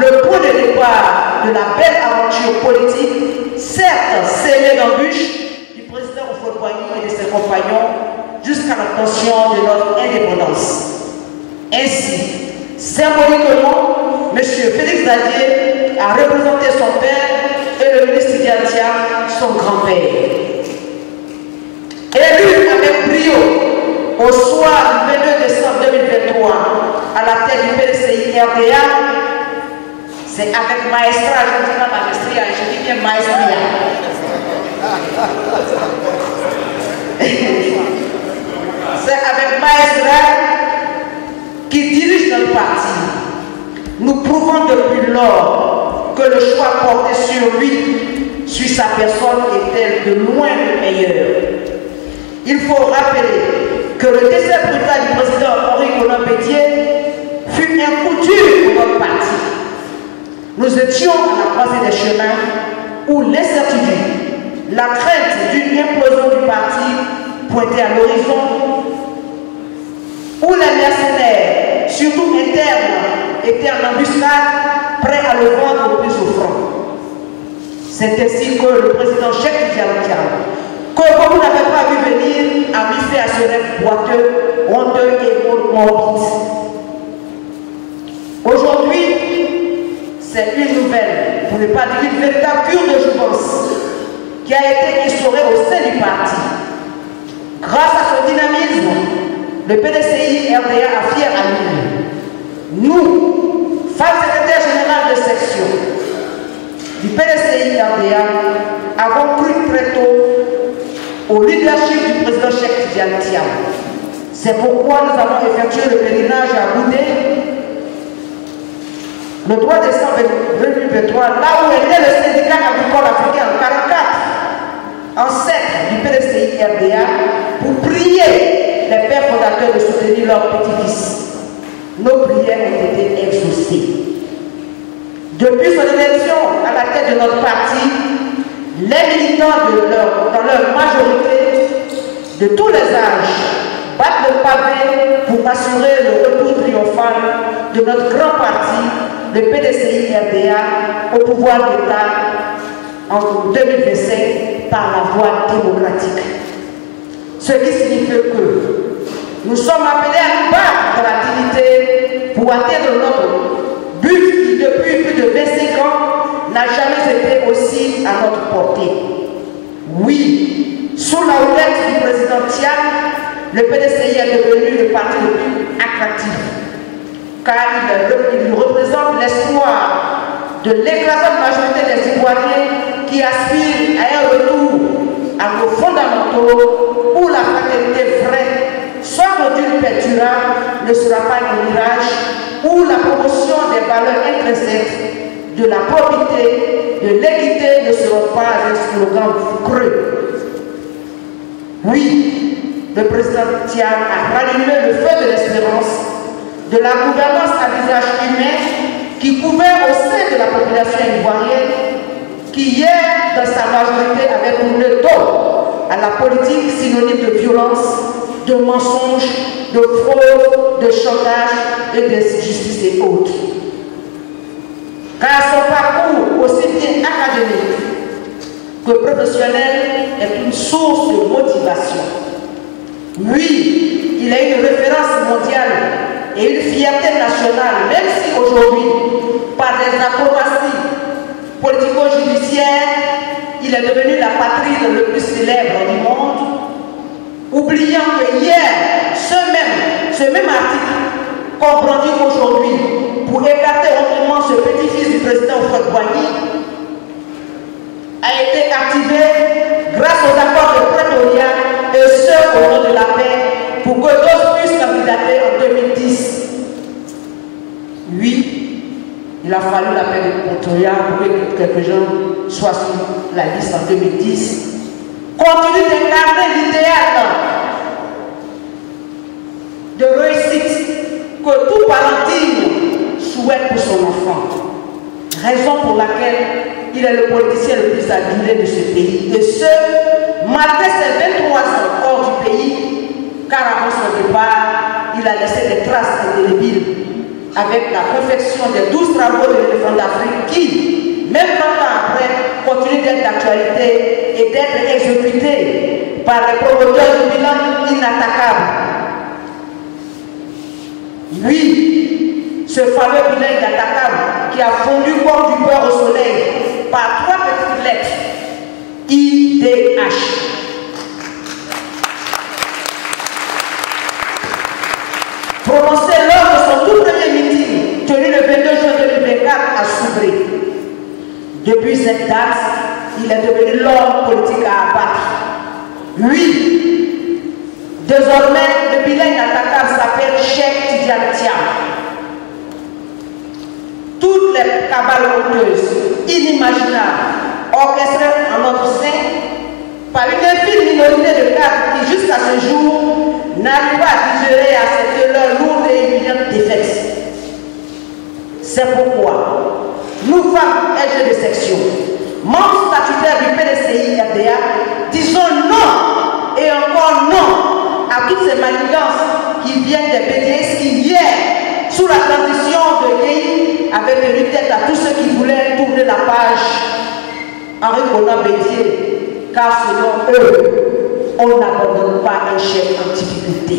le point de départ de la belle aventure politique, certes scellée d'embûches, du président Houphouët-Boigny et de ses compagnons jusqu'à l'obtention de notre indépendance. Ainsi, symboliquement, M. Félix Gadier a représenté son père et le ministre Diatia, son grand-père. Élu avec brio au soir du 22 décembre 2023 à la tête du PDCI RDA, c'est avec maestria, je ne dis pas magistria, je dis bien maestria. C'est avec maestria qui dirige notre parti. Nous prouvons depuis lors que le choix porté sur lui, sur sa personne, était de loin le meilleur. Il faut rappeler que le décès brutal du président Henri Conan Bédier fut un coup dur pour notre parti. Nous étions à la croisée des chemins où l'incertitude, la crainte d'une implosion du parti pointait à l'horizon, où les mercenaires, surtout internes, était en embuscade, prêt à le vendre au plus offrant. C'est ainsi que le président Cheikh Tidiane Diallo, que vous n'avez pas vu venir, a mis fait à ce rêve boiteux, honteux et morbide. Aujourd'hui, c'est une nouvelle, pour ne pas dire une véritable cure de jouvence, qui a été instaurée au sein du parti. Grâce à son dynamisme, le PDCI RDA a fière allure. Nous, femmes secrétaires générales de section du PDCI RDA, avons cru très tôt au leadership du président Cheikh Tidiane Diallo. C'est pourquoi nous avons effectué le pèlerinage à Goudé le 3 décembre 2023, là où était le syndicat agricole africain en 1944, ancêtre du PDCI RDA, pour prier les pères fondateurs de soutenir leurs petits-fils. Nos prières ont été exaucées. Depuis son élection à la tête de notre parti, les militants dans leur majorité, de tous les âges, battent le pavé pour assurer le retour triomphal de notre grand parti, le PDCI RDA, au pouvoir d'État en 2025 par la voie démocratique. Ce qui signifie que nous sommes appelés à nous battre dans la dignité pour atteindre notre but qui, depuis plus de 25 ans, n'a jamais été aussi à notre portée. Oui, sous la houlette du président Tian, le PDCI est devenu le parti le plus attractif, car il représente l'espoir de l'écrasante majorité des Ivoiriens qui aspirent à un retour à nos fondamentaux où la fraternité vraie, soit d'une perdurable, ne sera pas un mirage, où la promotion des valeurs intrinsèques, de la probité, de l'équité ne seront pas un slogan creux. Oui, le président Tian a rallumé le feu de l'espérance, de la gouvernance à visage humain qui couvert au sein de la population ivoirienne, qui hier, dans sa majorité, avait tourné dos à la politique synonyme de violence, de mensonges, de fraude, de chantage et d'injustice et autres. Car son parcours, aussi bien académique que professionnel, est une source de motivation. Oui, il est une référence mondiale et une fierté nationale, même si aujourd'hui, par des acrobaties politico-judiciaires, il est devenu la patrie le plus célèbre du monde, oubliant que hier, ce même article qu'on brandit aujourd'hui pour écarter autrement ce petit-fils du président Fred Boigny a été activé grâce aux accords de Pretoria et ce au nom de la paix pour que d'autres puissent candidater en 2010. Oui, il a fallu la paix de Pretoria pour que quelques gens soient sur la liste en 2010. Continue d'incarner l'idéal de réussite que tout parent digne souhaite pour son enfant. Raison pour laquelle il est le politicien le plus adulé de ce pays. Et ce, malgré ses 23 ans hors du pays, car avant son départ, il a laissé des traces indélébiles avec la confection des 12 travaux de l'éléphant d'Afrique qui, même 30 ans après, continuent d'être d'actualité et d'être exécutés par les promoteurs du bilan inattaquable. Oui, ce fameux bilan inattaquable qui a fondu comme du beurre au soleil par 3 petites lettres, IDH. Prononcé lors de son tout premier meeting, tenu le 22 juin 2024 à Soubré. Depuis cette date, il est devenu l'homme politique à abattre. Oui, désormais, le bilan inattaquable s'appelle Cheikh Tidiane Diallo. Toutes les cabales honteuses, inimaginables, orchestrées en notre sein, par une infime minorité de cadres qui, jusqu'à ce jour, n'arrivent pas à digérer et à accepter leur lourde et humiliante défaite. C'est pourquoi, nous, femmes et jeunes de section, membres statutaires du PDCI RDA, disons non et encore non à toutes ces manigances qui viennent des BDS qui hier sous la transition de Gueye, avait tenu tête à tous ceux qui voulaient tourner la page Henri Konan Bédié, car selon eux, on n'abandonne pas un chef en difficulté.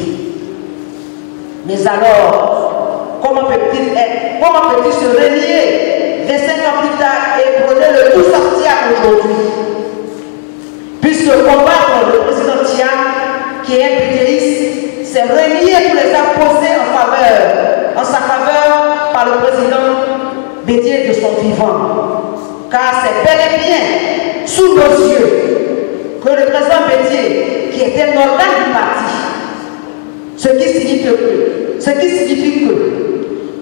Mais alors, comment peut-il se renier 25 ans plus tard et prôner le tout sortir aujourd'hui? Puisque combattre le président Thiam, qui est un bédéiste, c'est renier tous les actes posés en sa faveur par le président Bédié de son vivant. Car c'est bel et bien sous nos yeux que le président Bédié, qui est un organe du parti, ce qui signifie que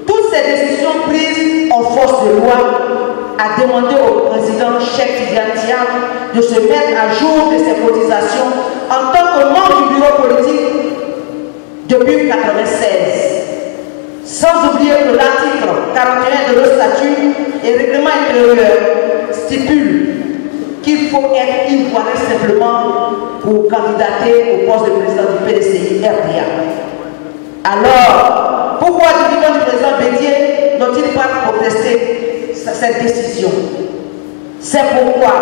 toutes ces décisions prises en force de loi a demandé au président Cheikh Tidiane Thiam de se mettre à jour de ses cotisations en tant que membre du bureau politique depuis 1996. Sans oublier que l'article 41 de nos statuts et règlement intérieur stipule qu'il faut être ivoirien simplement pour candidater au poste de président du PDCI RDA. Alors, pourquoi le vivant du président Bédié n'ont-ils pas protesté cette décision? C'est pourquoi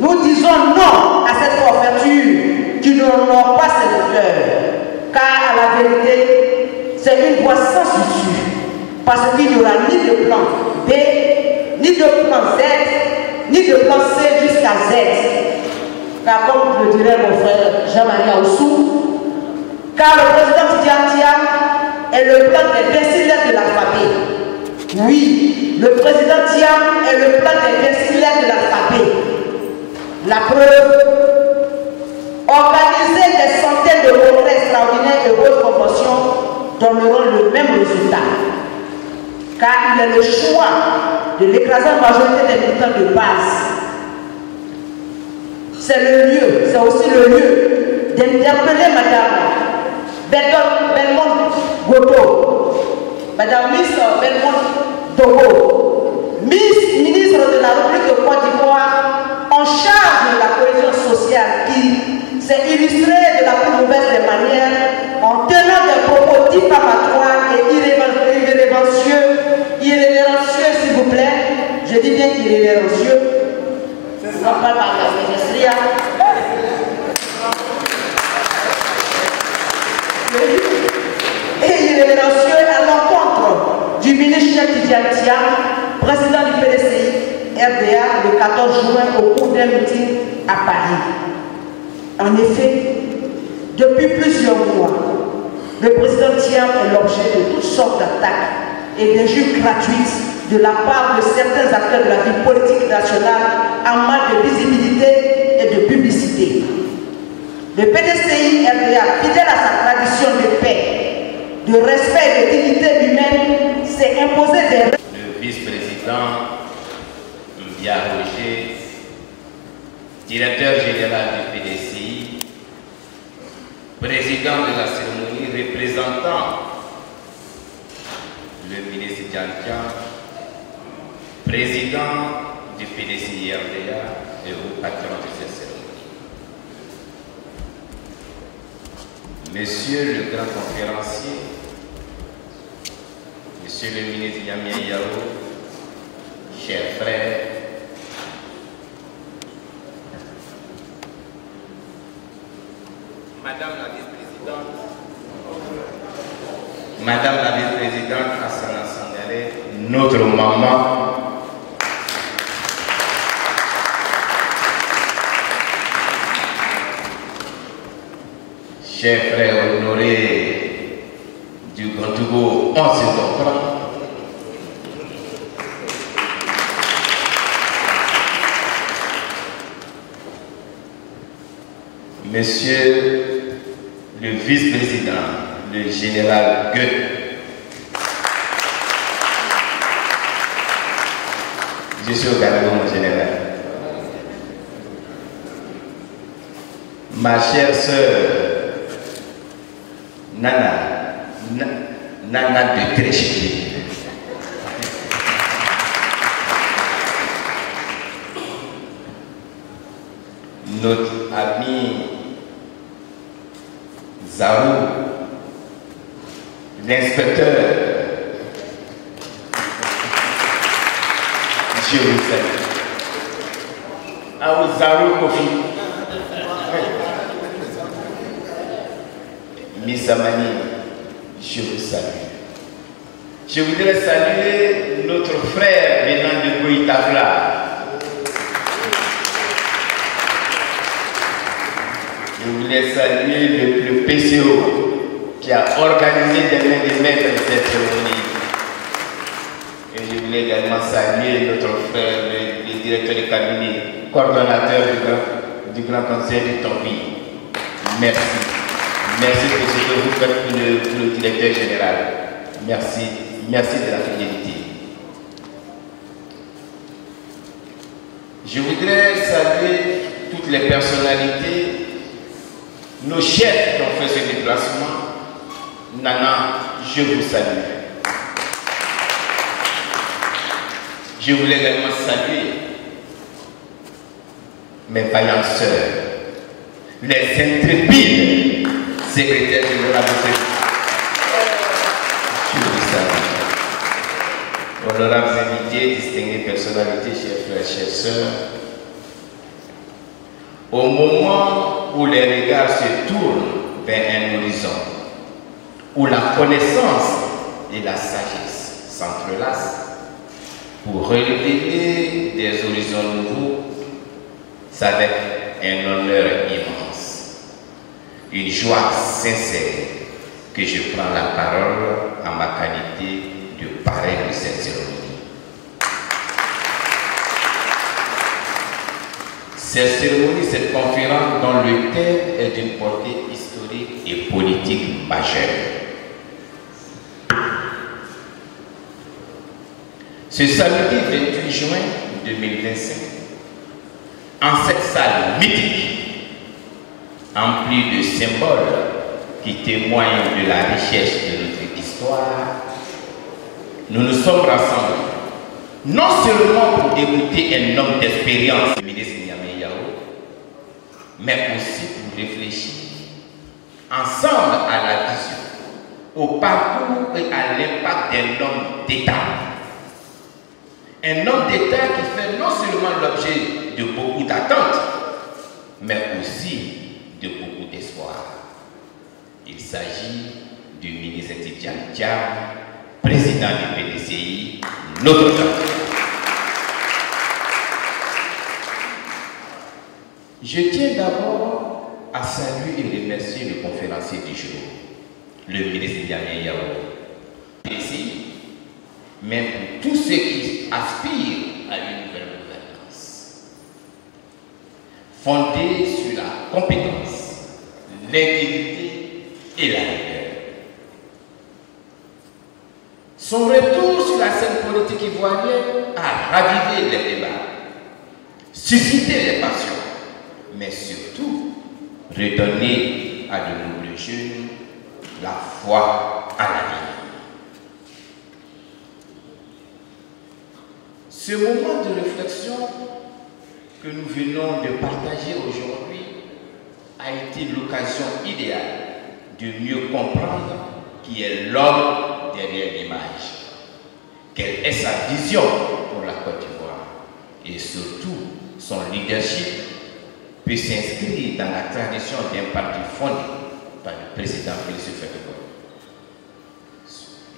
nous disons non à cette forfaiture qui n'honore pas séducteur, car à la vérité, c'est une voie sans issue, parce qu'il n'y aura ni de plan B, ni de plan Z, ni de plan C jusqu'à Z. Car comme le dirait mon frère Jean-Marie Aoussou, car le président Tidiane Thiam est le plan des 26 lettres de l'alphabet. Oui, le président Thiam est le plan des 26 lettres de l'alphabet. La preuve, organiser des centaines de congrès extraordinaires et autres conventions donneront le même résultat. Car il est le choix de l'écrasante majorité des militants de base. C'est le lieu, c'est aussi le lieu d'interpeller Madame Belmont Goto, Madame Miss Belmont Dogo, ministre de la République de Côte d'Ivoire, en charge de la cohésion sociale, qui s'est illustrée de la plus mauvaise des manières en tenant des propos diffamatoires et irrévérencieux, s'il vous plaît. Je dis bien irrévérencieux. Non pas par la ministère. Et irrévérencieux à l'encontre du ministre Cheikh Tidiane Thiam, président du PDCI RDA, le 14 juin au cours d'un meeting à Paris. En effet, depuis plusieurs mois, le président Thiam est l'objet de toutes sortes d'attaques et d'injures gratuites de la part de certains acteurs de la vie politique nationale en manque de visibilité et de publicité. Le PDCI RDA, fidèle à sa tradition de paix, de respect et de dignité humaine, s'est imposé des... Le vice-président Mbia Roger, directeur général du PDCI, président de la cérémonie représentant le ministre Tidiane Thiam, président du PDCI RDA et au patron de cette cérémonie. Monsieur le grand conférencier, Monsieur le ministre Yamia Yao, chers frères, Madame la vice-présidente Hassana Sangare, notre maman, chers frères honorés du Grand Togo, on se comprend. Monsieur le vice-président, le général Goethe, je suis au Gabon, mon général. Ma chère sœur, Nana de Tréchiquet. Notre ami Zarou, l'inspecteur je vous salue. Aouzaru Kofi. Miss Amani, je vous salue. Je voudrais saluer notre frère venant de Goïtavla. Je voulais saluer le PCO qui a organisé des mains de maître cette cérémonie. Et je voulais également saluer notre frère, le directeur du cabinet, coordonnateur du Grand Conseil du Tombi. Merci. Merci pour ce que vous faites pour le directeur général. Merci. Merci de la fidélité. Je voudrais saluer toutes les personnalités, nos chefs qui ont fait ce déplacement. Nana, je vous salue. Je voulais également saluer mes vaillantes sœurs, les intrépides secrétaires généraux de ce. Je vous salue. Honorables invités, distinguées personnalités, chers frères, chères sœurs, au moment où les regards se tournent vers un horizon, où la connaissance et la sagesse s'entrelacent pour révéler des horizons nouveaux, c'est avec un honneur immense, une joie sincère que je prends la parole en ma qualité de parrain de cette cérémonie. Cette cérémonie, cette conférence dont le thème est d'une portée historique et politique majeure. Ce samedi 28 juin 2025, en cette salle mythique, emplie de symboles qui témoignent de la richesse de notre histoire, nous nous sommes rassemblés, non seulement pour écouter un homme d'expérience, le ministre Niamey Yao, mais aussi pour réfléchir ensemble à la vision, au parcours et à l'impact d'un homme d'État. Un homme d'État qui fait non seulement l'objet de beaucoup d'attentes, mais aussi de beaucoup d'espoir. Il s'agit du ministre Tidjane Thiam, président du PDCI, notre temps. Je tiens d'abord à saluer et remercier le conférencier du jour, le ministre Niamey Yao, PDCI, mais pour tous ceux qui aspirent à une nouvelle gouvernance, fondée sur la compétence, l'intégrité et la rigueur. Son retour sur la scène politique ivoirienne a ravivé les débats, suscité les passions, mais surtout redonné à de nombreux jeunes la foi à la vie. Ce moment de réflexion que nous venons de partager aujourd'hui a été l'occasion idéale de mieux comprendre qui est l'homme derrière l'image, quelle est sa vision pour la Côte d'Ivoire et surtout son leadership peut s'inscrire dans la tradition d'un parti fondé par le président Félix Houphouët-Boigny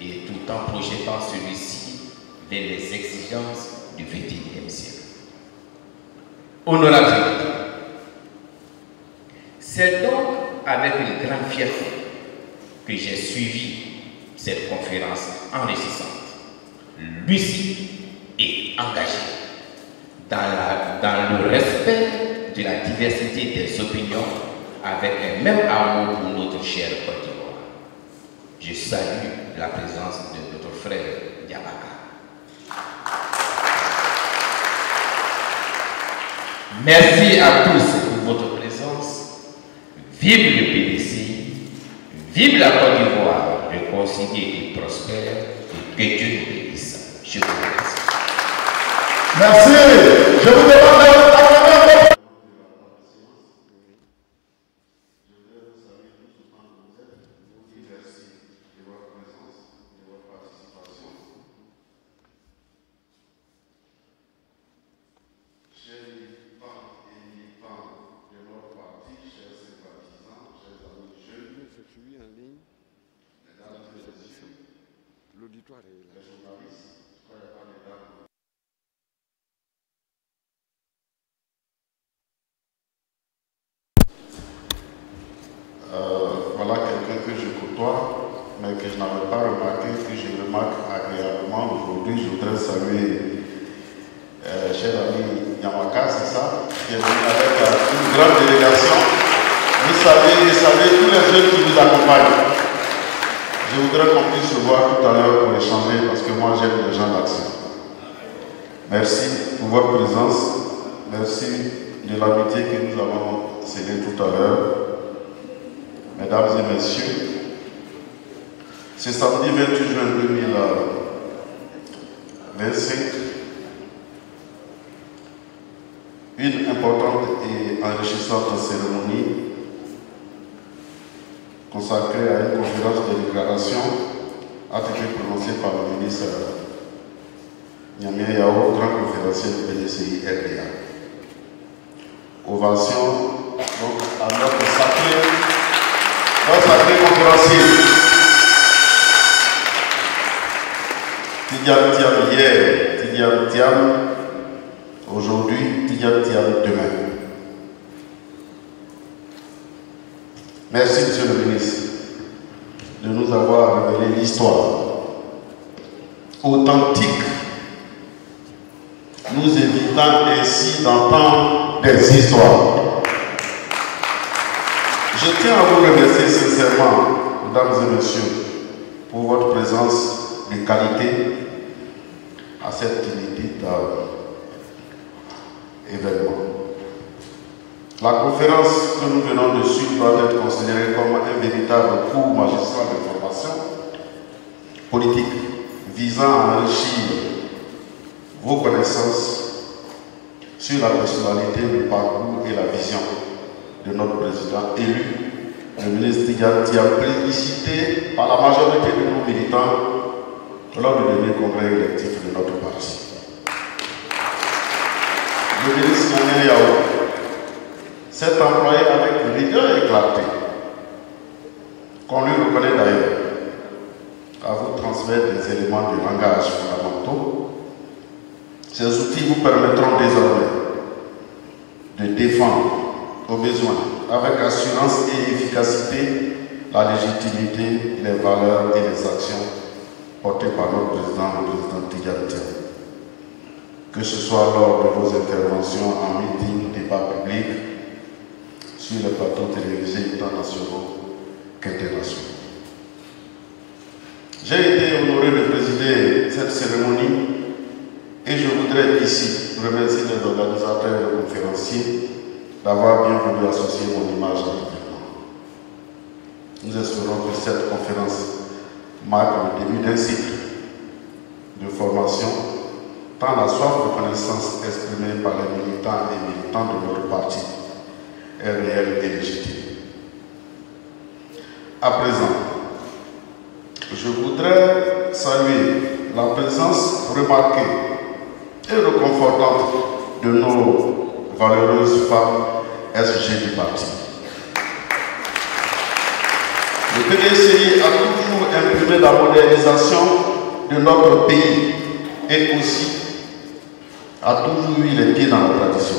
et tout en projetant celui-ci vers les exigences du XXIe siècle. Honorable invité, c'est donc avec une grande fierté que j'ai suivi cette conférence enrichissante, lucide et engagée dans le respect de la diversité des opinions avec un même amour pour notre chère Côte d'Ivoire. Je salue la présence de notre frère Diabaka. Merci à tous pour votre présence. Vive le PDC, vive la Côte d'Ivoire, réconciliée et prospère, et que Dieu nous bénisse. Je vous remercie. Merci. Je vous demande d'acclamer. trottoir. Voilà quelqu'un que je côtoie, mais que je n'avais pas remarqué, que je remarque agréablement aujourd'hui. Je voudrais saluer cher ami Yamaka, c'est ça, qui est venu avec une grande délégation. Vous savez tous les jeunes qui nous accompagnent. Je voudrais qu'on puisse se voir tout à l'heure pour échanger, parce que moi j'aime les gens d'action. Merci pour votre présence. Merci de l'amitié que nous avons scellée tout à l'heure. Mesdames et messieurs, ce samedi 28 juin 2025, une importante et enrichissante cérémonie consacrée à une conférence de déclaration a été prononcée par le ministre Niamey Yao, grand conférencier du PDCI RDA. Ovation donc à notre sacré conférencier. Tidiane Thiam hier, Tidiane Thiam aujourd'hui, Tidiane Thiam demain. Merci, Monsieur le ministre, de nous avoir révélé l'histoire authentique, nous évitant ainsi d'entendre des histoires. Je tiens à vous remercier sincèrement, mesdames et messieurs, pour votre présence de qualité à cet inédit événement. La conférence que nous venons de suivre doit être considérée comme un véritable cours magistral de formation politique visant à enrichir vos connaissances sur la personnalité, le parcours et la vision de notre président élu, le ministre Tidiane Thiam, plébiscité par la majorité de nos militants lors du dernier congrès électif de notre parti. Le ministre Niamey Yao s'est employé avec rigueur et clarté, qu'on lui reconnaît d'ailleurs, à vous transmettre des éléments de langage fondamentaux. Ces outils vous permettront désormais de défendre aux besoins, avec assurance et efficacité, la légitimité, les valeurs et les actions portées par notre président, le président Tidiane Thiam. Que ce soit lors de vos interventions en meeting, débat public, sur les plateaux télévisés internationaux qu'internationaux. J'ai été honoré de présider cette cérémonie et je voudrais ici remercier les organisateurs et les conférenciers d'avoir bien voulu associer mon image à l'événement. Nous espérons que cette conférence marque le début d'un cycle de formation, tant la soif de connaissance exprimée par les militants et militantes de notre parti est réelle et légitime. À présent, je voudrais saluer la présence remarquée et réconfortante de nos valeureuses femmes SG du parti. Le PDCI a toujours imprimé la modernisation de notre pays et aussi a toujours eu les pieds dans la tradition.